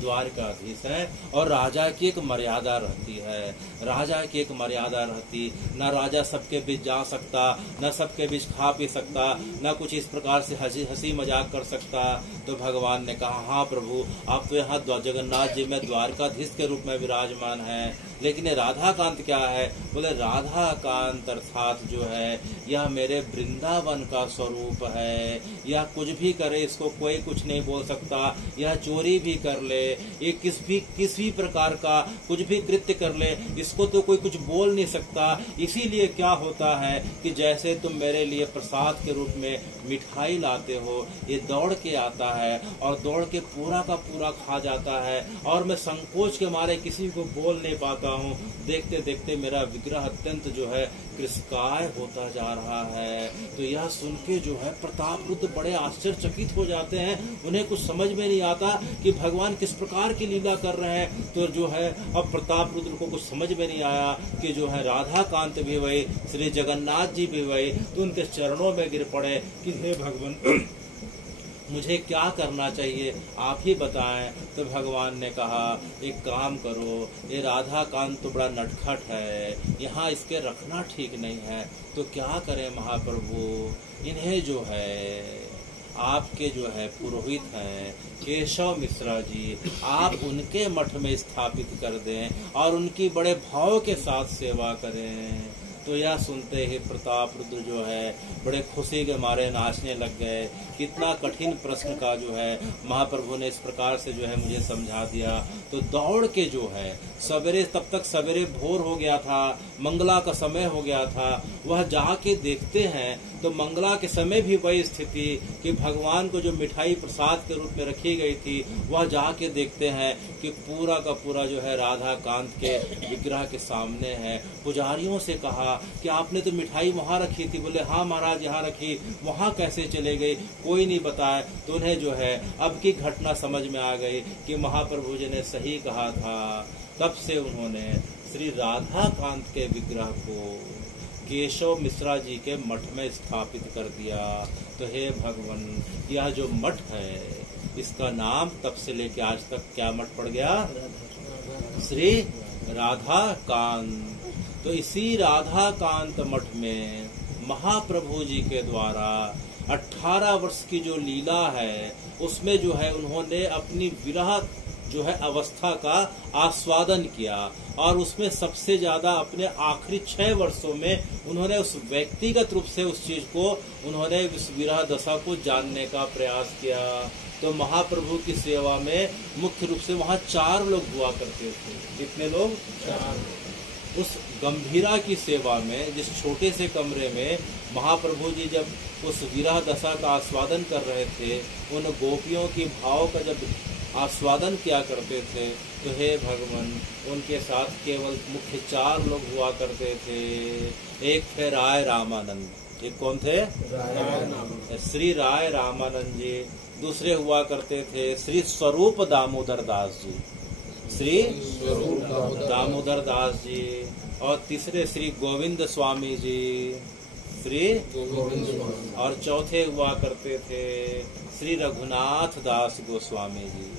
द्वारकाधीश है। और राजा की एक मर्यादा रहती है, राजा की एक मर्यादा रहती, न राजा सबके बीच जा सकता, न सबके बीच खा पी सकता, न कुछ इस प्रकार से हंसी मजाक कर सकता। तो भगवान ने कहा, हाँ प्रभु, आप तो यहाँ जगन्नाथ जी में द्वारकाधीश के रूप में विराजमान है, लेकिन ये राधाकांत क्या है? बोले राधाकांत अर्थात जो है यह मेरे वृंदावन का स्वरूप है। यह कुछ भी करे, इसको कोई कुछ नहीं बोल सकता। यह चोरी भी कर ले, ये किसी प्रकार का कुछ भी कृत्य कर ले, इसको तो कोई कुछ बोल नहीं सकता। इसीलिए क्या होता है कि जैसे तुम मेरे लिए प्रसाद के रूप में मिठाई लाते हो, ये दौड़ के आता है और दौड़ के पूरा का पूरा खा जाता है, और मैं संकोच के मारे किसी को बोल नहीं पाता हूँ। देखते देखते मेरा विग्रह अत्यंत जो है कृष्णकाय होता जा रहा है। तो यह सुन के जो है प्रतापरुद्र बड़े आश्चर्यचकित हो जाते हैं। उन्हें कुछ समझ में नहीं आता कि भगवान किस प्रकार की लीला कर रहे हैं। तो जो है अब प्रतापरुद्र को कुछ समझ में नहीं आया कि जो है राधाकांत भी वही, श्री जगन्नाथ जी भी वही। तो उनके चरणों में गिर पड़े कि हे भगवान, मुझे क्या करना चाहिए, आप ही बताएं। तो भगवान ने कहा, एक काम करो, ये राधाकांत तो बड़ा नटखट है, यहाँ इसके रखना ठीक नहीं है। तो क्या करें महाप्रभु, इन्हें जो है आपके जो है पुरोहित हैं केशव मिश्रा जी, आप उनके मठ में स्थापित कर दें और उनकी बड़े भाव के साथ सेवा करें। तो यह सुनते ही प्रतापरुद्र जो है बड़े खुशी के मारे नाचने लग गए। कितना कठिन प्रश्न का जो है महाप्रभु ने इस प्रकार से जो है मुझे समझा दिया। तो दौड़ के जो है सवेरे, तब तक सवेरे भोर हो गया था, मंगला का समय हो गया था, वह जाके देखते हैं तो मंगला के समय भी वही स्थिति कि भगवान को जो मिठाई प्रसाद के रूप में रखी गई थी, वह जाके देखते हैं कि पूरा का पूरा जो है राधाकांत के विग्रह के सामने है। पुजारियों से कहा कि आपने तो मिठाई वहाँ रखी थी। बोले हाँ महाराज, यहाँ रखी, वहाँ कैसे चले गई, कोई नहीं बताया। तो उन्हें जो है अब की घटना समझ में आ गई कि महाप्रभु जी ने सही कहा था। तब से उन्होंने श्री राधाकांत के विग्रह को केशव मिश्रा जी के मठ में स्थापित कर दिया। तो हे भगवान, यह जो मठ है इसका नाम तब से लेके आज तक क्या मठ पड़ गया? श्री राधाकांत। तो इसी राधाकांत मठ में महाप्रभु जी के द्वारा 18 वर्ष की जो लीला है उसमें जो है उन्होंने अपनी विरह जो है अवस्था का आस्वादन किया, और उसमें सबसे ज्यादा अपने आखिरी 6 वर्षों में उन्होंने उस व्यक्तिगत रूप से उस चीज को, उन्होंने उस विरह दशा को जानने का प्रयास किया। तो महाप्रभु की सेवा में मुख्य रूप से वहाँ 4 लोग हुआ करते थे। कितने लोग? 4। उस गंभीरा की सेवा में, जिस छोटे से कमरे में महाप्रभु जी जब उस विरह दशा का आस्वादन कर रहे थे, उन गोपियों की भाव का जब आस्वादन किया करते थे, तो हे भगवान, उनके साथ केवल मुख्य 4 लोग हुआ करते थे। एक थे राय रामानंद। एक कौन थे? श्री राय रामानंद जी। दूसरे हुआ करते थे श्री स्वरूप दामोदर दास जी, श्री दामोदर दास जी। और तीसरे श्री गोविंद स्वामी जी, श्री और चौथे हुआ करते थे श्री रघुनाथ दास गोस्वामी जी,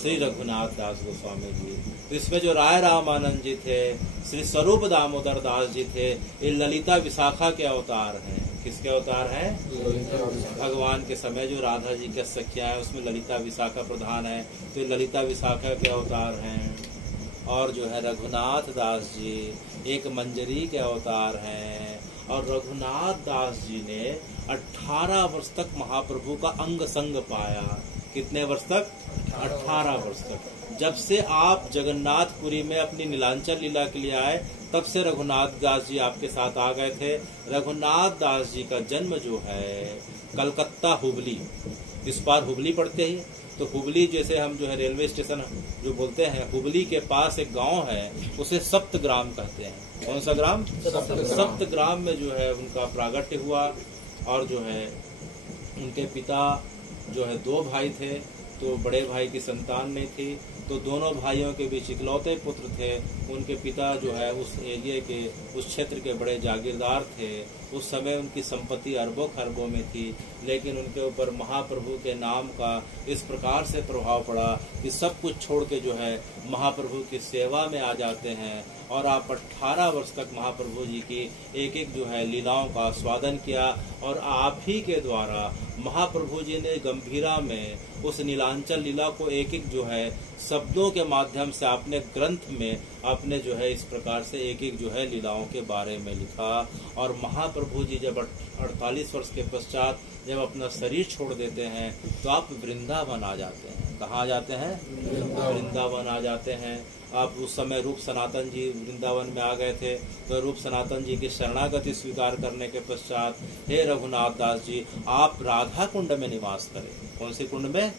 श्री रघुनाथ दास गोस्वामी जी। तो इसमें जो राय रामानंद जी थे, श्री स्वरूप दामोदर दास जी थे, ये ललिता विशाखा के अवतार हैं। किसके अवतार हैं? भगवान के समय जो राधा जी के सखिया है उसमें ललिता विशाखा प्रधान है, तो ललिता विशाखा के अवतार हैं। और जो है रघुनाथ दास जी एक मंजरी के अवतार हैं। और रघुनाथ दास जी ने 18 वर्ष तक महाप्रभु का अंग संग पाया। कितने वर्ष तक? 18 वर्ष तक। जब से आप जगन्नाथपुरी में अपनी नीलांचल लीला के लिए आए, तब से रघुनाथ दास जी आपके साथ आ गए थे। रघुनाथ दास जी का जन्म जो है कलकत्ता हुबली, इस बार हुबली पढ़ते ही तो हुबली जैसे हम जो है रेलवे स्टेशन जो बोलते हैं, हुबली के पास एक गांव है, उसे सप्तग्राम कहते हैं। कौन सा ग्राम? सप्तग्राम में जो है उनका प्रागट्य हुआ। और जो है उनके पिता जो है 2 भाई थे, तो बड़े भाई की संतान नहीं थी, तो दोनों भाइयों के बीच इकलौते पुत्र थे। उनके पिता जो है उस एरिया के, उस क्षेत्र के बड़े जागीरदार थे। उस समय उनकी संपत्ति अरबों खरबों में थी, लेकिन उनके ऊपर महाप्रभु के नाम का इस प्रकार से प्रभाव पड़ा कि सब कुछ छोड़ के जो है महाप्रभु की सेवा में आ जाते हैं। और आप 18 वर्ष तक महाप्रभु जी की एक एक जो है लीलाओं का स्वादन किया। और आप ही के द्वारा महाप्रभु जी ने गंभीरा में उस नीलांचल लीला को एक एक जो है शब्दों के माध्यम से आपने ग्रंथ में आपने जो है इस प्रकार से एक एक जो है लीलाओं के बारे में लिखा। और महाप्रभु जी जब 48 वर्ष के पश्चात जब अपना शरीर छोड़ देते हैं तो आप वृंदावन आ जाते हैं। कहाँ आ जाते हैं? वृंदावन आ जाते हैं। आप उस समय रूप सनातन जी वृंदावन में आ गए थे, तो रूप सनातन जी की शरणागति स्वीकार करने के पश्चात हे रघुनाथ दास जी आप राधा कुंड में निवास करें। कौन सी कुंड में?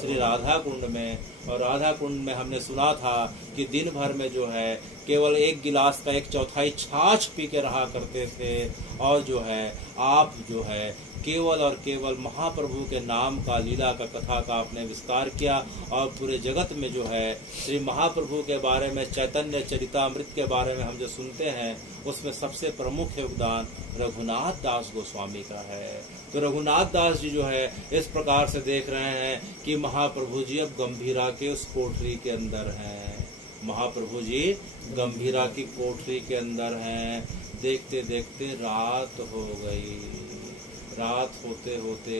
श्री राधा कुंड में। और राधा कुंड में हमने सुना था कि दिन भर में जो है केवल 1 गिलास का 1/4 छाछ पी के रहा करते थे। और जो है आप जो है केवल और केवल महाप्रभु के नाम का, लीला का, कथा का आपने विस्तार किया। और पूरे जगत में जो है श्री महाप्रभु के बारे में, चैतन्य चरितामृत के बारे में हम जो सुनते हैं उसमें सबसे प्रमुख योगदान रघुनाथ दास गोस्वामी का है। तो रघुनाथ दास जी जो है इस प्रकार से देख रहे हैं कि महाप्रभु जी अब गंभीरा के उस कोठरी के अंदर हैं। महाप्रभु जी गंभीरा की कोठरी के अंदर हैं। देखते देखते रात हो गई। रात होते होते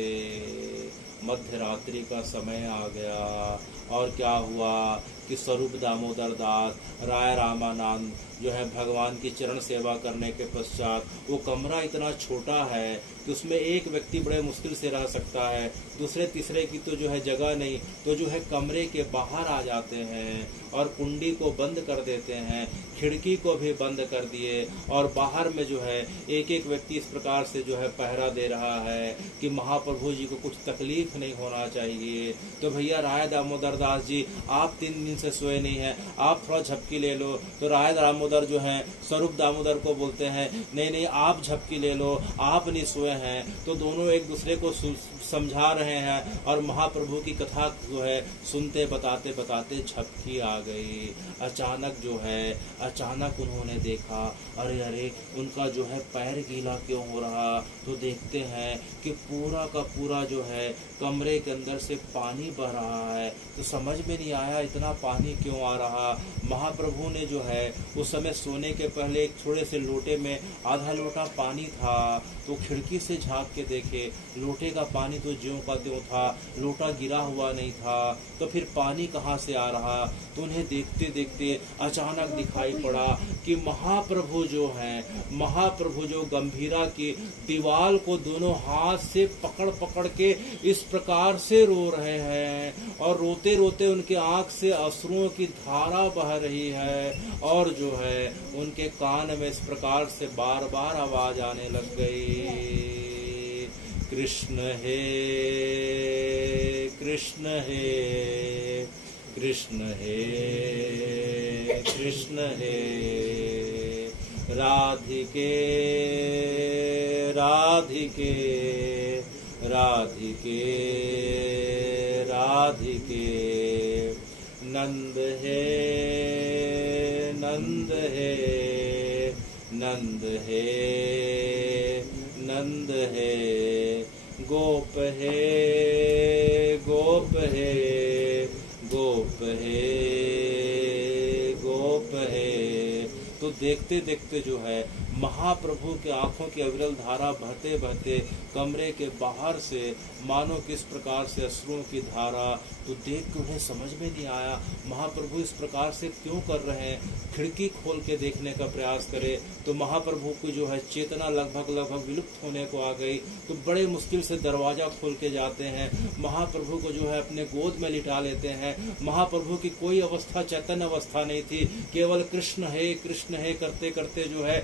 मध्य रात्रि का समय आ गया। और क्या हुआ कि स्वरूप दामोदर दास, राय रामानंद जो है भगवान की चरण सेवा करने के पश्चात, वो कमरा इतना छोटा है कि उसमें एक व्यक्ति बड़े मुश्किल से रह सकता है, दूसरे तीसरे की तो जो है जगह नहीं, तो जो है कमरे के बाहर आ जाते हैं और कुंडी को बंद कर देते हैं, खिड़की को भी बंद कर दिए। और बाहर में जो है एक एक व्यक्ति इस प्रकार से जो है पहरा दे रहा है कि महाप्रभु जी को कुछ तकलीफ नहीं होना चाहिए। तो भैया राय दामोदर दास जी आप 3 दिन से सोए नहीं हैं, आप थोड़ा झपकी ले लो। तो राय दामोदर जो है स्वरूप दामोदर को बोलते हैं नहीं नहीं आप झपकी ले लो, आप नहीं सोए हैं। तो दोनों एक दूसरे को समझा रहे हैं और महाप्रभु की कथा जो है सुनते बताते बताते झपकी आ गई। अचानक जो है अचानक उन्होंने देखा अरे अरे उनका जो है पैर गीला क्यों हो रहा। तो देखते हैं कि पूरा का पूरा जो है कमरे के अंदर से पानी बह रहा है। तो समझ में नहीं आया इतना पानी क्यों आ रहा। महाप्रभु ने जो है उस समय सोने के पहले एक थोड़े से लोटे में आधा लोटा पानी था, तो खिड़की से झांक के देखे लोटे का पानी तो ज्यों का त्यों था, लोटा गिरा हुआ नहीं था। तो फिर पानी कहाँ से आ रहा। तो उन्हें देखते देखते अचानक दिखाई पड़ा कि महाप्रभु जो है, महाप्रभु जो गंभीरा की दीवार को दोनों हाथ से पकड़ पकड़ के इस प्रकार से रो रहे हैं और रोते रोते उनके आंख से अश्रुओं की धारा बह रही है। और जो है उनके कान में इस प्रकार से बार बार आवाज आने लग गई, कृष्ण हे कृष्ण हे कृष्ण हे कृष्ण हे राधिके राधिके राधिके राधिके नंद है नंद है नंद है नंद है गोप है गोप है गोप है गोप है। तो देखते देखते जो है महाप्रभु के आंखों की अविरल धारा बहते बहते कमरे के बाहर से मानो किस प्रकार से अश्रुओं की धारा। तो देख के उन्हें समझ में नहीं आया महाप्रभु इस प्रकार से क्यों कर रहे हैं। खिड़की खोल के देखने का प्रयास करे तो महाप्रभु की जो है चेतना लगभग विलुप्त होने को आ गई। तो बड़े मुश्किल से दरवाजा खोल के जाते हैं, महाप्रभु को जो है अपने गोद में लिटा लेते हैं। महाप्रभु की कोई अवस्था चैतन्य अवस्था नहीं थी, केवल कृष्ण है करते करते जो है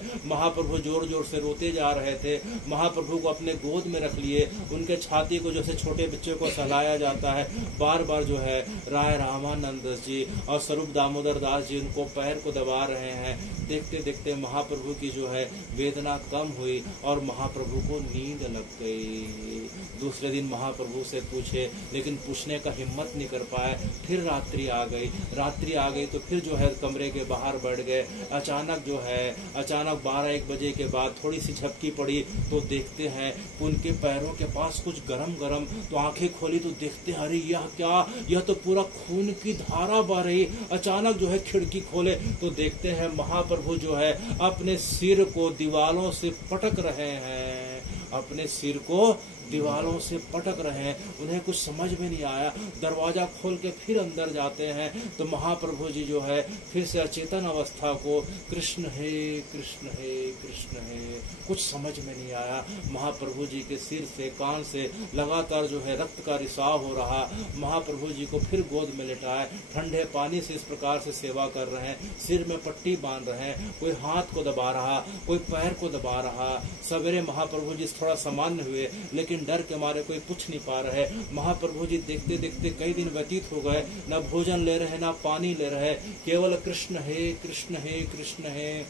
महाप्रभु जोर जोर से रोते जा रहे थे। महाप्रभु को अपने गोद में रख लिए, उनके छाती को जैसे छोटे बच्चे को सहलाया जाता है, बार बार जो है राय रामानंद जी और स्वरूप दामोदर दास जी उनको पैर को दबा रहे हैं। देखते देखते महाप्रभु की जो है वेदना कम हुई और महाप्रभु को नींद लग गई। दूसरे दिन महाप्रभु से पूछे, लेकिन पूछने का हिम्मत नहीं कर पाए। फिर रात्रि आ गई तो फिर जो है कमरे के बाहर बैठ गए। अचानक 12-1 बजे के बाद थोड़ी सी झपकी पड़ी तो देखते हैं उनके पैरों के पास कुछ गरम गरम। तो आंखें खोली तो देखते हैं, अरे यह क्या, यह तो पूरा खून की धारा बह रही। अचानक जो है खिड़की खोले तो देखते हैं महाप्रभु जो है अपने सिर को दीवालों से पटक रहे हैं, अपने सिर को दीवारों से पटक रहे हैं। उन्हें कुछ समझ में नहीं आया। दरवाजा खोल के फिर अंदर जाते हैं तो महाप्रभु जी जो है फिर से अचेतन अवस्था को कृष्ण है कृष्ण है कृष्ण है, कुछ समझ में नहीं आया। महाप्रभु जी के सिर से कान से लगातार जो है रक्त का रिसाव हो रहा। महाप्रभु जी को फिर गोद में लिटाए, ठंडे पानी से इस प्रकार से सेवा कर रहे हैं, सिर में पट्टी बांध रहे हैं, कोई हाथ को दबा रहा, कोई पैर को दबा रहा। सवेरे महाप्रभु जी थोड़ा सामान्य हुए, लेकिन डर के मारे कोई पूछ नहीं पा रहे। महाप्रभु जी देखते देखते कई दिन व्यतीत हो गए, न भोजन ले रहे न पानी ले रहे, केवल कृष्ण है कृष्ण है कृष्ण है।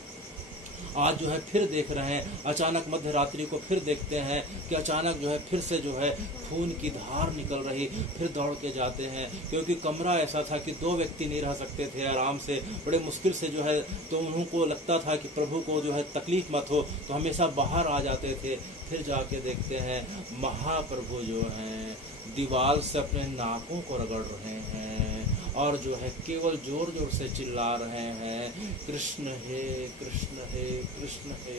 आज जो है फिर देख रहे हैं, अचानक मध्य रात्रि को फिर देखते हैं कि अचानक जो है फिर से जो है खून की धार निकल रही। फिर दौड़ के जाते हैं, क्योंकि कमरा ऐसा था कि 2 व्यक्ति नहीं रह सकते थे आराम से, बड़े मुश्किल से जो है। तो उनको लगता था कि प्रभु को जो है तकलीफ मत हो, तो हमेशा बाहर आ जाते थे। फिर जाके देखते हैं महाप्रभु जो हैं दीवार से अपने नाकों को रगड़ रहे हैं और जो है केवल जोर जोर से चिल्ला रहे हैं, कृष्ण है कृष्ण है कृष्ण है।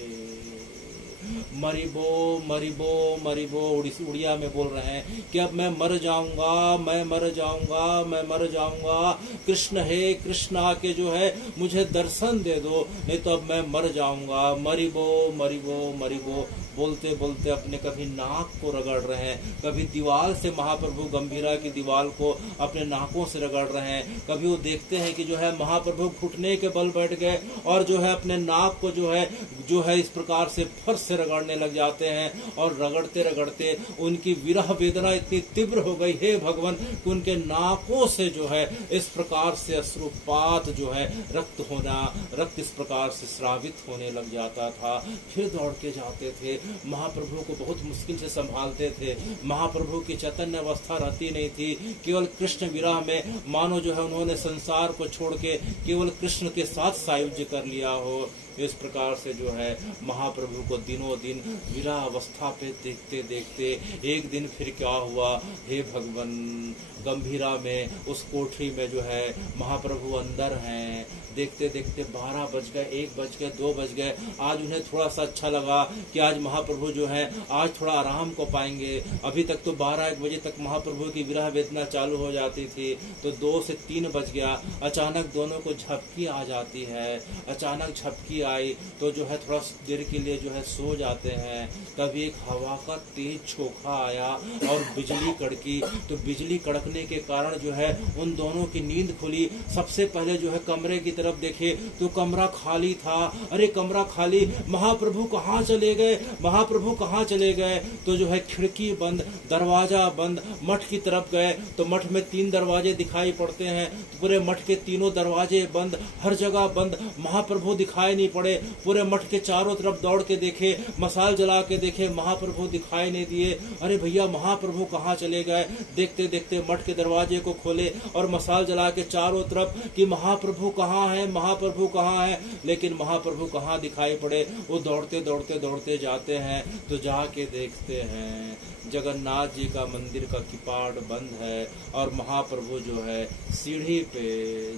मरिबो मरिबो मरिबो उड़िया में बोल रहे हैं कि अब मैं मर जाऊंगा, मैं मर जाऊंगा, मैं मर जाऊंगा। कृष्ण है कृष्ण आके जो है मुझे दर्शन दे दो, नहीं तो अब मैं मर जाऊंगा। मरिबो मरिबो मरिबो बोलते बोलते अपने कभी नाक को रगड़ रहे हैं, कभी दीवार से महाप्रभु गंभीरा की दीवार को अपने नाकों से रगड़ रहे हैं। कभी वो देखते हैं कि जो है महाप्रभु घुटने के बल बैठ गए और जो है अपने नाक को जो है इस प्रकार से फर्श से रगड़ने लग जाते हैं। और रगड़ते रगड़ते उनकी विरह वेदना इतनी तीव्र हो गई, हे भगवान, कि उनके नाकों से जो है इस प्रकार से अश्रुपात जो है रक्त इस प्रकार से स्रावित होने लग जाता था। फिर दौड़ के जाते थे, महाप्रभु को बहुत मुश्किल से संभालते थे। महाप्रभु की चैतन्य अवस्था रहती नहीं थी, केवल कृष्ण विरह में मानो जो है उन्होंने संसार को छोड़ के केवल कृष्ण के साथ सायुज्य कर लिया हो। इस प्रकार से जो है महाप्रभु को दिनों दिन विरह अवस्था पे देखते देखते एक दिन फिर क्या हुआ, हे भगवान, गंभीरा में उस कोठरी में जो है महाप्रभु अंदर हैं। देखते देखते 12 बज गए, 1 बज गए, 2 बज गए। आज उन्हें थोड़ा सा अच्छा लगा कि आज महाप्रभु जो है आज थोड़ा आराम को पाएंगे। अभी तक तो 12-1 बजे तक महाप्रभु की विरह वेदना चालू हो जाती थी, तो 2 से 3 बज गया। अचानक दोनों को झपकी आ जाती है। अचानक झपकी आई तो जो है थोड़ा देर के लिए जो है सो जाते हैं। तभी एक हवा का तेज झोंका आया और बिजली कड़की। तो बिजली कड़कने के कारण जो है उन दोनों की नींद खुली। सबसे पहले जो है कमरे की तरफ देखे तो कमरा खाली था। अरे कमरा खाली, महाप्रभु कहाँ चले गए, महाप्रभु कहाँ चले गए। तो जो है खिड़की बंद, दरवाजा बंद। मठ की तरफ गए तो मठ में 3 दरवाजे दिखाई पड़ते हैं, तो पूरे मठ के तीनों दरवाजे बंद, हर जगह बंद, महाप्रभु दिखाई नहीं पड़े। पूरे मठ के चारों तरफ दौड़ के देखे, मसाल जला के देखे, महाप्रभु दिखाई नहीं दिए। अरे भैया महाप्रभु कहाँ चले गए। देखते देखते मठ के दरवाजे को खोले और मसाल जला के चारों तरफ कि महाप्रभु कहाँ है, महाप्रभु कहाँ है। लेकिन महाप्रभु कहाँ दिखाई पड़े। वो दौड़ते दौड़ते दौड़ते जाते हैं तो जाके देखते हैं जगन्नाथ जी का मंदिर का किपाड़ बंद है और महाप्रभु जो है सीढ़ी पे,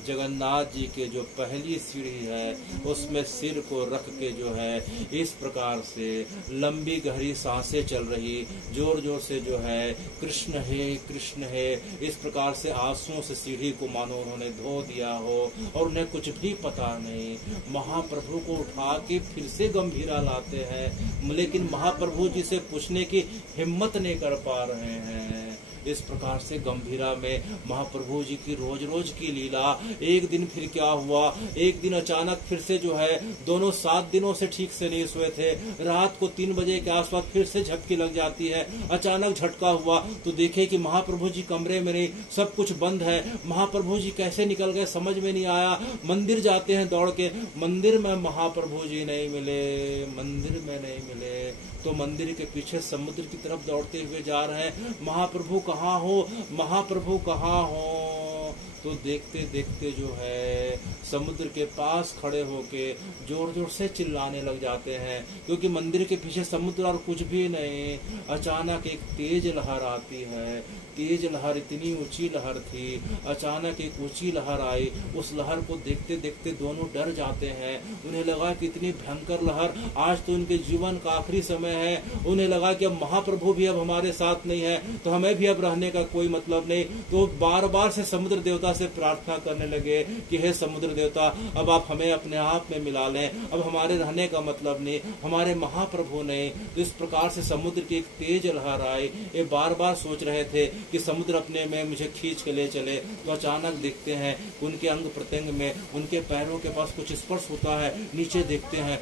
जगन्नाथ जी के जो पहली सीढ़ी है उसमें सिर को रख के जो है इस प्रकार से लंबी गहरी सांसें चल रही, जोर जोर से जो है कृष्ण है इस प्रकार से आंसुओं से सीढ़ी को मानो उन्होंने धो दिया हो और उन्हें कुछ भी पता नहीं। महाप्रभु को उठा के फिर से गंभीरा लाते हैं, लेकिन महाप्रभु जी से पूछने की हिम्मत नहीं कर पा रहे हैं। इस प्रकार से गंभीरा में महाप्रभु जी की रोज रोज की लीला। एक दिन फिर क्या हुआ, एक दिन अचानक फिर से जो है दोनों 7 दिनों से ठीक से नहीं सोए थे, रात को 3 बजे के आसपास फिर से झपकी लग जाती है। अचानक झटका हुआ तो देखे कि महाप्रभु जी कमरे में नहीं, सब कुछ बंद है। महाप्रभु जी कैसे निकल गए समझ में नहीं आया। मंदिर जाते हैं दौड़ के, मंदिर में महाप्रभु जी नहीं मिले, मंदिर में नहीं मिले। तो मंदिर के पीछे समुद्र की तरफ दौड़ते हुए जा रहे हैं, महाप्रभु कहाँ हो, महाप्रभु कहाँ हो। तो देखते देखते जो है समुद्र के पास खड़े होके जोर जोर से चिल्लाने लग जाते हैं, क्योंकि मंदिर के पीछे समुद्र और कुछ भी नहीं। अचानक एक तेज लहर आती है, तेज लहर, इतनी ऊंची लहर थी। अचानक एक ऊंची लहर आई, उस लहर को देखते देखते दोनों डर जाते हैं। उन्हें लगा कि इतनी भयंकर लहर, आज तो उनके जीवन का आखिरी समय है। उन्हें लगा कि अब महाप्रभु भी अब हमारे साथ नहीं है, तो हमें भी अब रहने का कोई मतलब नहीं। तो बार बार से समुद्र देवता से प्रार्थना करने लगे कि हे समुद्र देवता, अब आप हमें अपने आप में मिला लें, अब हमारे रहने का मतलब नहीं, हमारे महाप्रभु नहीं। तो इस प्रकार से समुद्र की एक तेज लहर आई। ये बार बार सोच रहे थे कि समुद्र अपने में मुझे खींच के ले चले। तो अचानक देखते हैं उनके अंग प्रत्यंग में, उनके पैरों के पास कुछ स्पर्श होता है। नीचे देखते हैं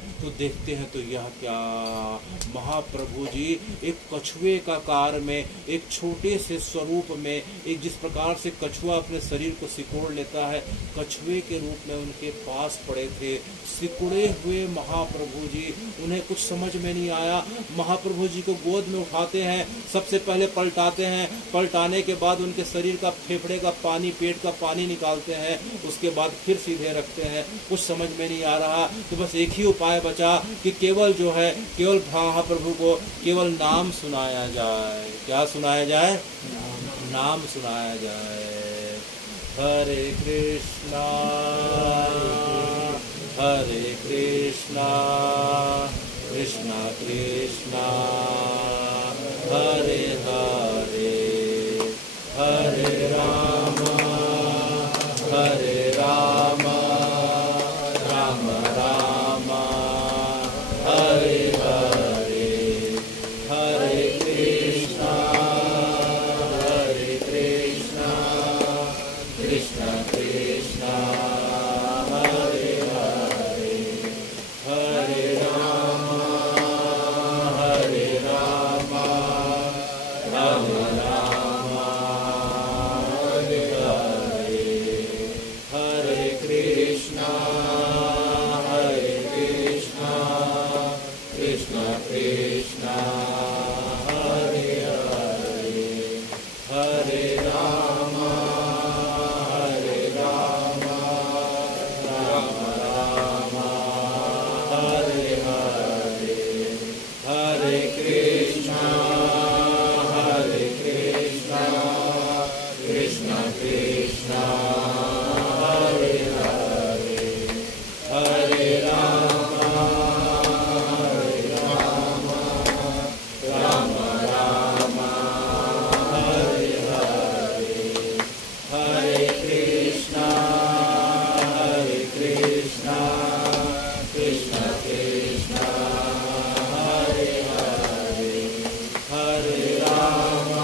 तो यह क्या, महाप्रभु जी एक कछुए का कार में, एक छोटे से स्वरूप में, एक जिस प्रकार से कछुआ अपने शरीर को सिकोड़ लेता है, कछुए के रूप में उनके पास पड़े थे। सिकुड़े हुए महाप्रभु जी, उन्हें कुछ समझ में नहीं आया। महाप्रभु जी को गोद में उठाते हैं, सबसे पहले पलटाते हैं, पलटाने के बाद उनके शरीर का, फेफड़े का पानी, पेट का पानी निकालते हैं, उसके बाद फिर सीधे रखते हैं। कुछ समझ में नहीं आ रहा। तो बस एक ही उपाय बचा कि केवल जो है, केवल महाप्रभु को केवल नाम सुनाया जाए। क्या सुनाया जाए? नाम सुनाया जाए। हरे कृष्णा हरे कृष्णा कृष्णा कृष्णा हरे हरे, हरे राम राम राम हरे हरे, हरे कृष्णा कृष्णा कृष्णा हरे हरे, हरे राम राम हरे हरे, हरे कृष्णा कृष्णा कृष्णा हरे हरे, हरे राम राम हरे हरे, हरे कृष्णा कृष्णा कृष्णा हरे हरे, हरे राम राम हरे हरे, हरे कृष्णा कृष्णा कृष्णा हरे हरे, हरे राम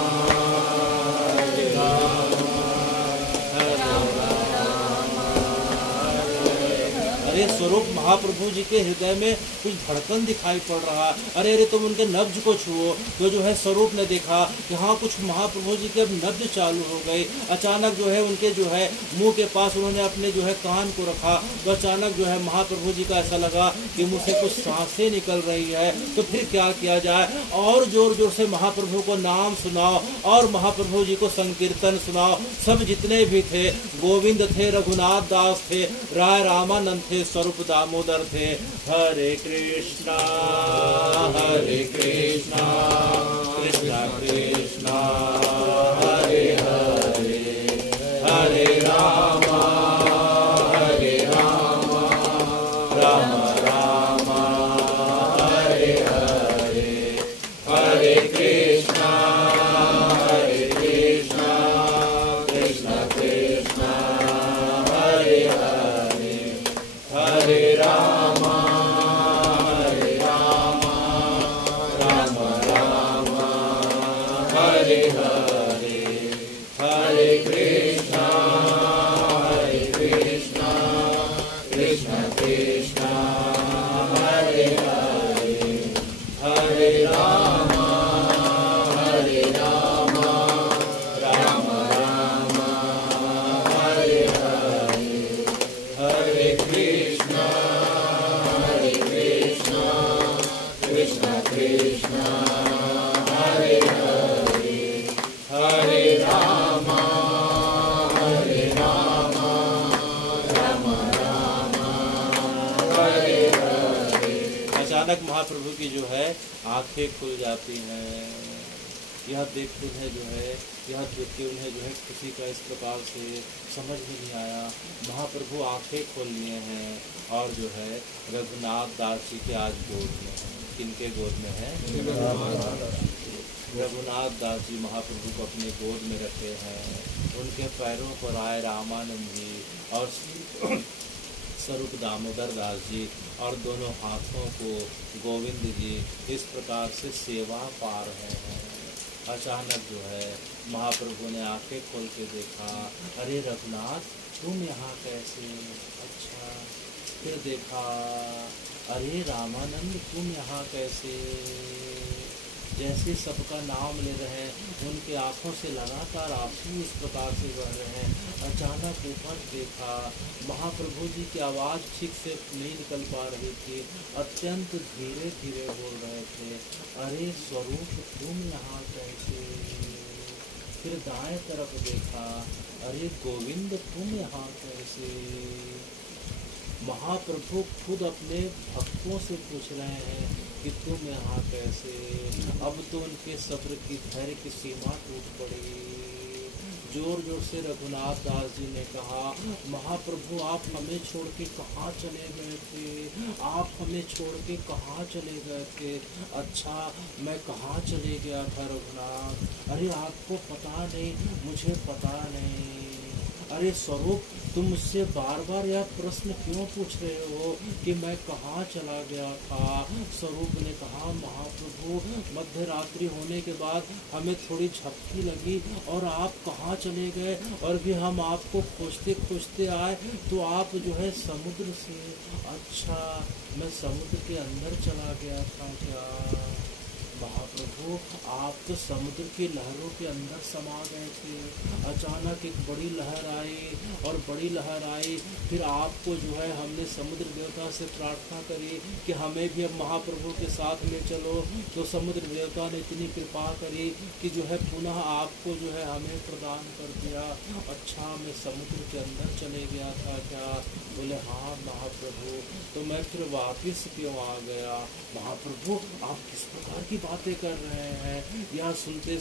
अरे स्वरूप महाप्रभु जी के हृदय में कुछ धड़कन दिखाई पड़ रहा। अरे अरे तुम उनके नब्ज को छुओ। तो जो है स्वरूप ने देखा कि हाँ कुछ महाप्रभु जी के अब नब्ज चालू हो गए। अचानक जो है उनके जो है मुंह के पास उन्होंने अपने जो है कान को रखा। तो अचानक जो है महाप्रभु जी का ऐसा लगा कि मुंह से कुछ सांसें निकल रही है। तो फिर क्या किया जाए, और जोर जोर से महाप्रभु को नाम सुनाओ और महाप्रभु जी को संकीर्तन सुनाओ। सब जितने भी थे, गोविंद थे, रघुनाथ दास थे, राय रामानंद थे, स्वरूप दामोदर थे। हरे कृष्णा कृष्णा कृष्णा हरे हरे, हरे राम राम हरे हरे, हरे कृष्णा कृष्णा कृष्णा हरे हरे, हरे राम राम हरे हरे, हरे राम राम राम हरे हरे, हरे कृष्ण कृष्ण कृष्ण हरे हरे, हरे राम राम राम हरे हरे। अचानक महाप्रभु की जो है आंखें खुल जाती हैं। यह देखते हैं जो है, यह देख के उन्हें जो है किसी का इस प्रकार से समझ में नहीं आया। महाप्रभु आंखें खोल लिए हैं और जो है रघुनाथ दास जी के आज गोद में है। किनके गोद में है? रघुनाथ दास जी महाप्रभु को अपने गोद में रखे हैं। उनके पैरों पर आए रामानंद जी और स्वरूप दामोदर दास जी और दोनों हाथों को गोविंद जी इस प्रकार से सेवा पा रहे हैं। अचानक जो है महाप्रभु ने आंखें खोल के देखा, अरे रघुनाथ तुम यहाँ कैसे? अच्छा। फिर देखा, अरे रामानंद तुम यहाँ कैसे? जैसे सबका नाम ले रहे हैं, उनके आंखों से लगातार आंसू इस प्रकार से बह रहे हैं। अचानक ऊपर देखा, महाप्रभु जी की आवाज़ ठीक से नहीं निकल पा रही थी, अत्यंत धीरे धीरे बोल रहे थे, अरे स्वरूप तुम यहाँ कैसे? फिर दाएं तरफ देखा, अरे गोविंद तुम यहाँ कैसे? महाप्रभु खुद अपने भक्तों से पूछ रहे हैं कि तुम यहाँ कैसे? अब तो उनके सब्र की धैर्य की सीमा टूट पड़ी। जोर जोर से रघुनाथ दास जी ने कहा, महाप्रभु आप हमें छोड़ के कहाँ चले गए थे? आप हमें छोड़ के कहाँ चले गए थे? अच्छा, मैं कहाँ चले गया था रघुनाथ? अरे आपको पता नहीं, मुझे पता नहीं। अरे स्वरूप तुम मुझसे बार बार यह प्रश्न क्यों पूछ रहे हो कि मैं कहाँ चला गया था? स्वरूप ने कहा, महाप्रभु मध्य रात्रि होने के बाद हमें थोड़ी झपकी लगी और आप कहाँ चले गए, और भी हम आपको खोजते खोजते आए तो आप जो है समुद्र से। अच्छा, मैं समुद्र के अंदर चला गया था क्या? महाप्रभु आप तो समुद्र की लहरों के अंदर समा गए थे। अचानक एक बड़ी लहर आई और बड़ी लहर आई, फिर आपको जो है हमने समुद्र देवता से प्रार्थना करी कि हमें भी अब महाप्रभु के साथ ले चलो, तो समुद्र देवता ने इतनी कृपा करी कि जो है पुनः आपको जो है हमें प्रदान कर दिया। अच्छा, मैं समुद्र के अंदर चले गया था क्या? बोले हाँ महाप्रभु, तो मैं फिर वापिस क्यों आ गया? महाप्रभु आप किस प्रकार की बातें कर रहे हैं? यह सुनते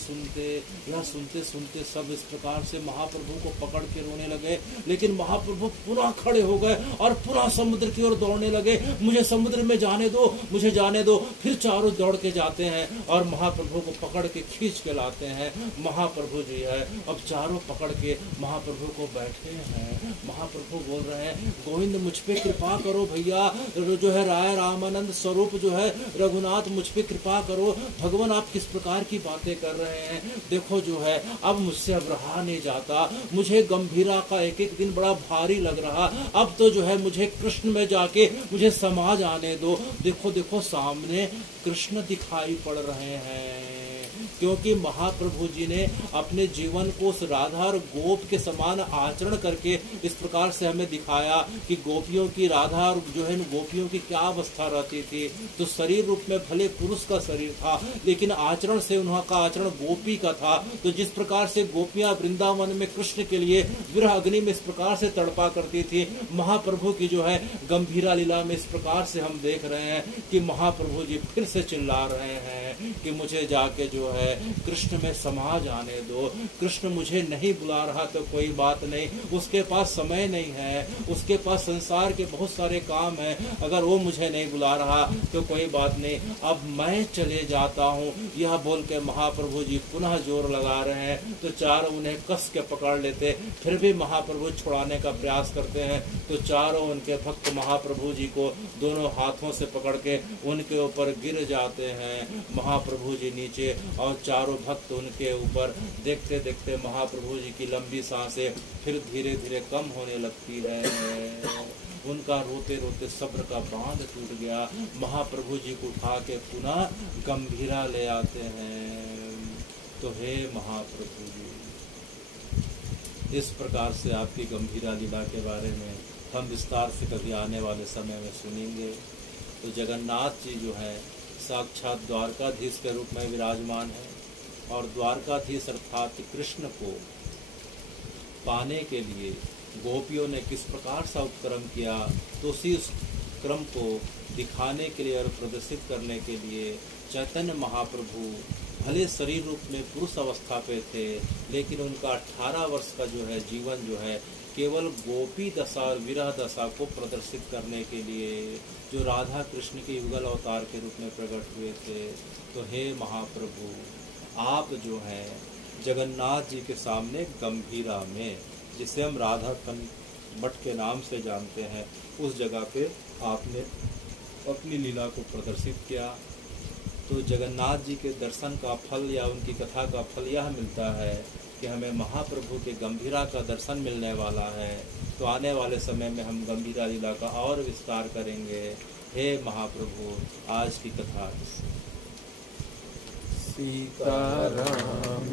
सुनते सब इस प्रकार से महाप्रभु को पकड़ के रोने लगे। लेकिन महाप्रभु पुनः खड़े हो गए और पुनः समुद्र की ओर दौड़ने लगे, मुझे समुद्र में जाने दो, मुझे जाने दो। फिर चारों दौड़ के जाते हैं और महाप्रभु को पकड़ के खींच के लाते हैं। महाप्रभु जी है अब चारों पकड़ के महाप्रभु को बैठे हैं। महाप्रभु बोल रहे हैं, गोविंद मुझ पे कृपा करो भैया, जो है राय रामानंद स्वरूप जो है रघुनाथ मुझ पे कृपा करो। भगवान आप किस प्रकार की बातें कर रहे हैं? देखो जो है अब मुझसे अब रहा नहीं जाता, मुझे गंभीरा का एक एक दिन बड़ा भारी लग रहा। अब तो जो है मुझे कृष्ण में जाके मुझे समाज आने दो। देखो देखो सामने कृष्ण दिखाई पड़ रहे हैं, क्योंकि महाप्रभु जी ने अपने जीवन को उस राधा और गोप के समान आचरण करके इस प्रकार से हमें दिखाया कि गोपियों की राधा और जो है गोपियों की क्या अवस्था रहती थी। तो शरीर रूप में भले पुरुष का शरीर था, लेकिन आचरण से उनका आचरण गोपी का था। तो जिस प्रकार से गोपियां वृंदावन में कृष्ण के लिए विरह अग्नि में इस प्रकार से तड़पा करती थी, महाप्रभु की जो है गंभीरा लीला में इस प्रकार से हम देख रहे हैं कि महाप्रभु जी फिर से चिल्ला रहे हैं कि मुझे जाके जो है कृष्ण में समा जाने दो। कृष्ण मुझे नहीं बुला रहा तो कोई बात नहीं, उसके पास समय नहीं है, उसके पास संसार के बहुत सारे काम है, अगर वो मुझे नहीं बुला रहा तो कोई बात नहीं, अब मैं चले जाता हूँ। यह बोल के महाप्रभु जी पुनः जोर लगा रहे हैं। तो चारों उन्हें कस के पकड़ लेते, फिर भी महाप्रभु छुड़ाने का प्रयास करते हैं। तो चारों उनके भक्त महाप्रभु जी को दोनों हाथों से पकड़ के उनके ऊपर गिर जाते हैं। महाप्रभु जी नीचे और चारों भक्त उनके ऊपर। देखते देखते महाप्रभु जी की लंबी सांसें फिर धीरे धीरे कम होने लगती है। उनका रोते रोते सब्र का बांध टूट गया। महाप्रभु जी को उठा के पुनः गंभीरा ले आते हैं। तो हे महाप्रभु जी, इस प्रकार से आपकी गंभीरा लीला के बारे में हम विस्तार से कभी आने वाले समय में सुनेंगे। तो जगन्नाथ जी जो है साक्षात द्वारकाधीश के रूप में विराजमान है, और द्वारकाधीश अर्थात कृष्ण को पाने के लिए गोपियों ने किस प्रकार सा उपक्रम किया, तो उसी उस क्रम को दिखाने के लिए और प्रदर्शित करने के लिए चैतन्य महाप्रभु भले शरीर रूप में पुरुष अवस्था पे थे, लेकिन उनका 18 वर्ष का जो है जीवन जो है केवल गोपी दशा और विरह दशा को प्रदर्शित करने के लिए जो राधा कृष्ण के युगल अवतार के रूप में प्रकट हुए थे। तो हे महाप्रभु, आप जो हैं जगन्नाथ जी के सामने गंभीरा में, जिसे हम राधा मठ के नाम से जानते हैं, उस जगह पे आपने अपनी लीला को प्रदर्शित किया। तो जगन्नाथ जी के दर्शन का फल या उनकी कथा का फल यह मिलता है कि हमें महाप्रभु के गंभीरा का दर्शन मिलने वाला है। तो आने वाले समय में हम गंभीरा लीला का और विस्तार करेंगे। हे महाप्रभु, आज की कथा सीताराम।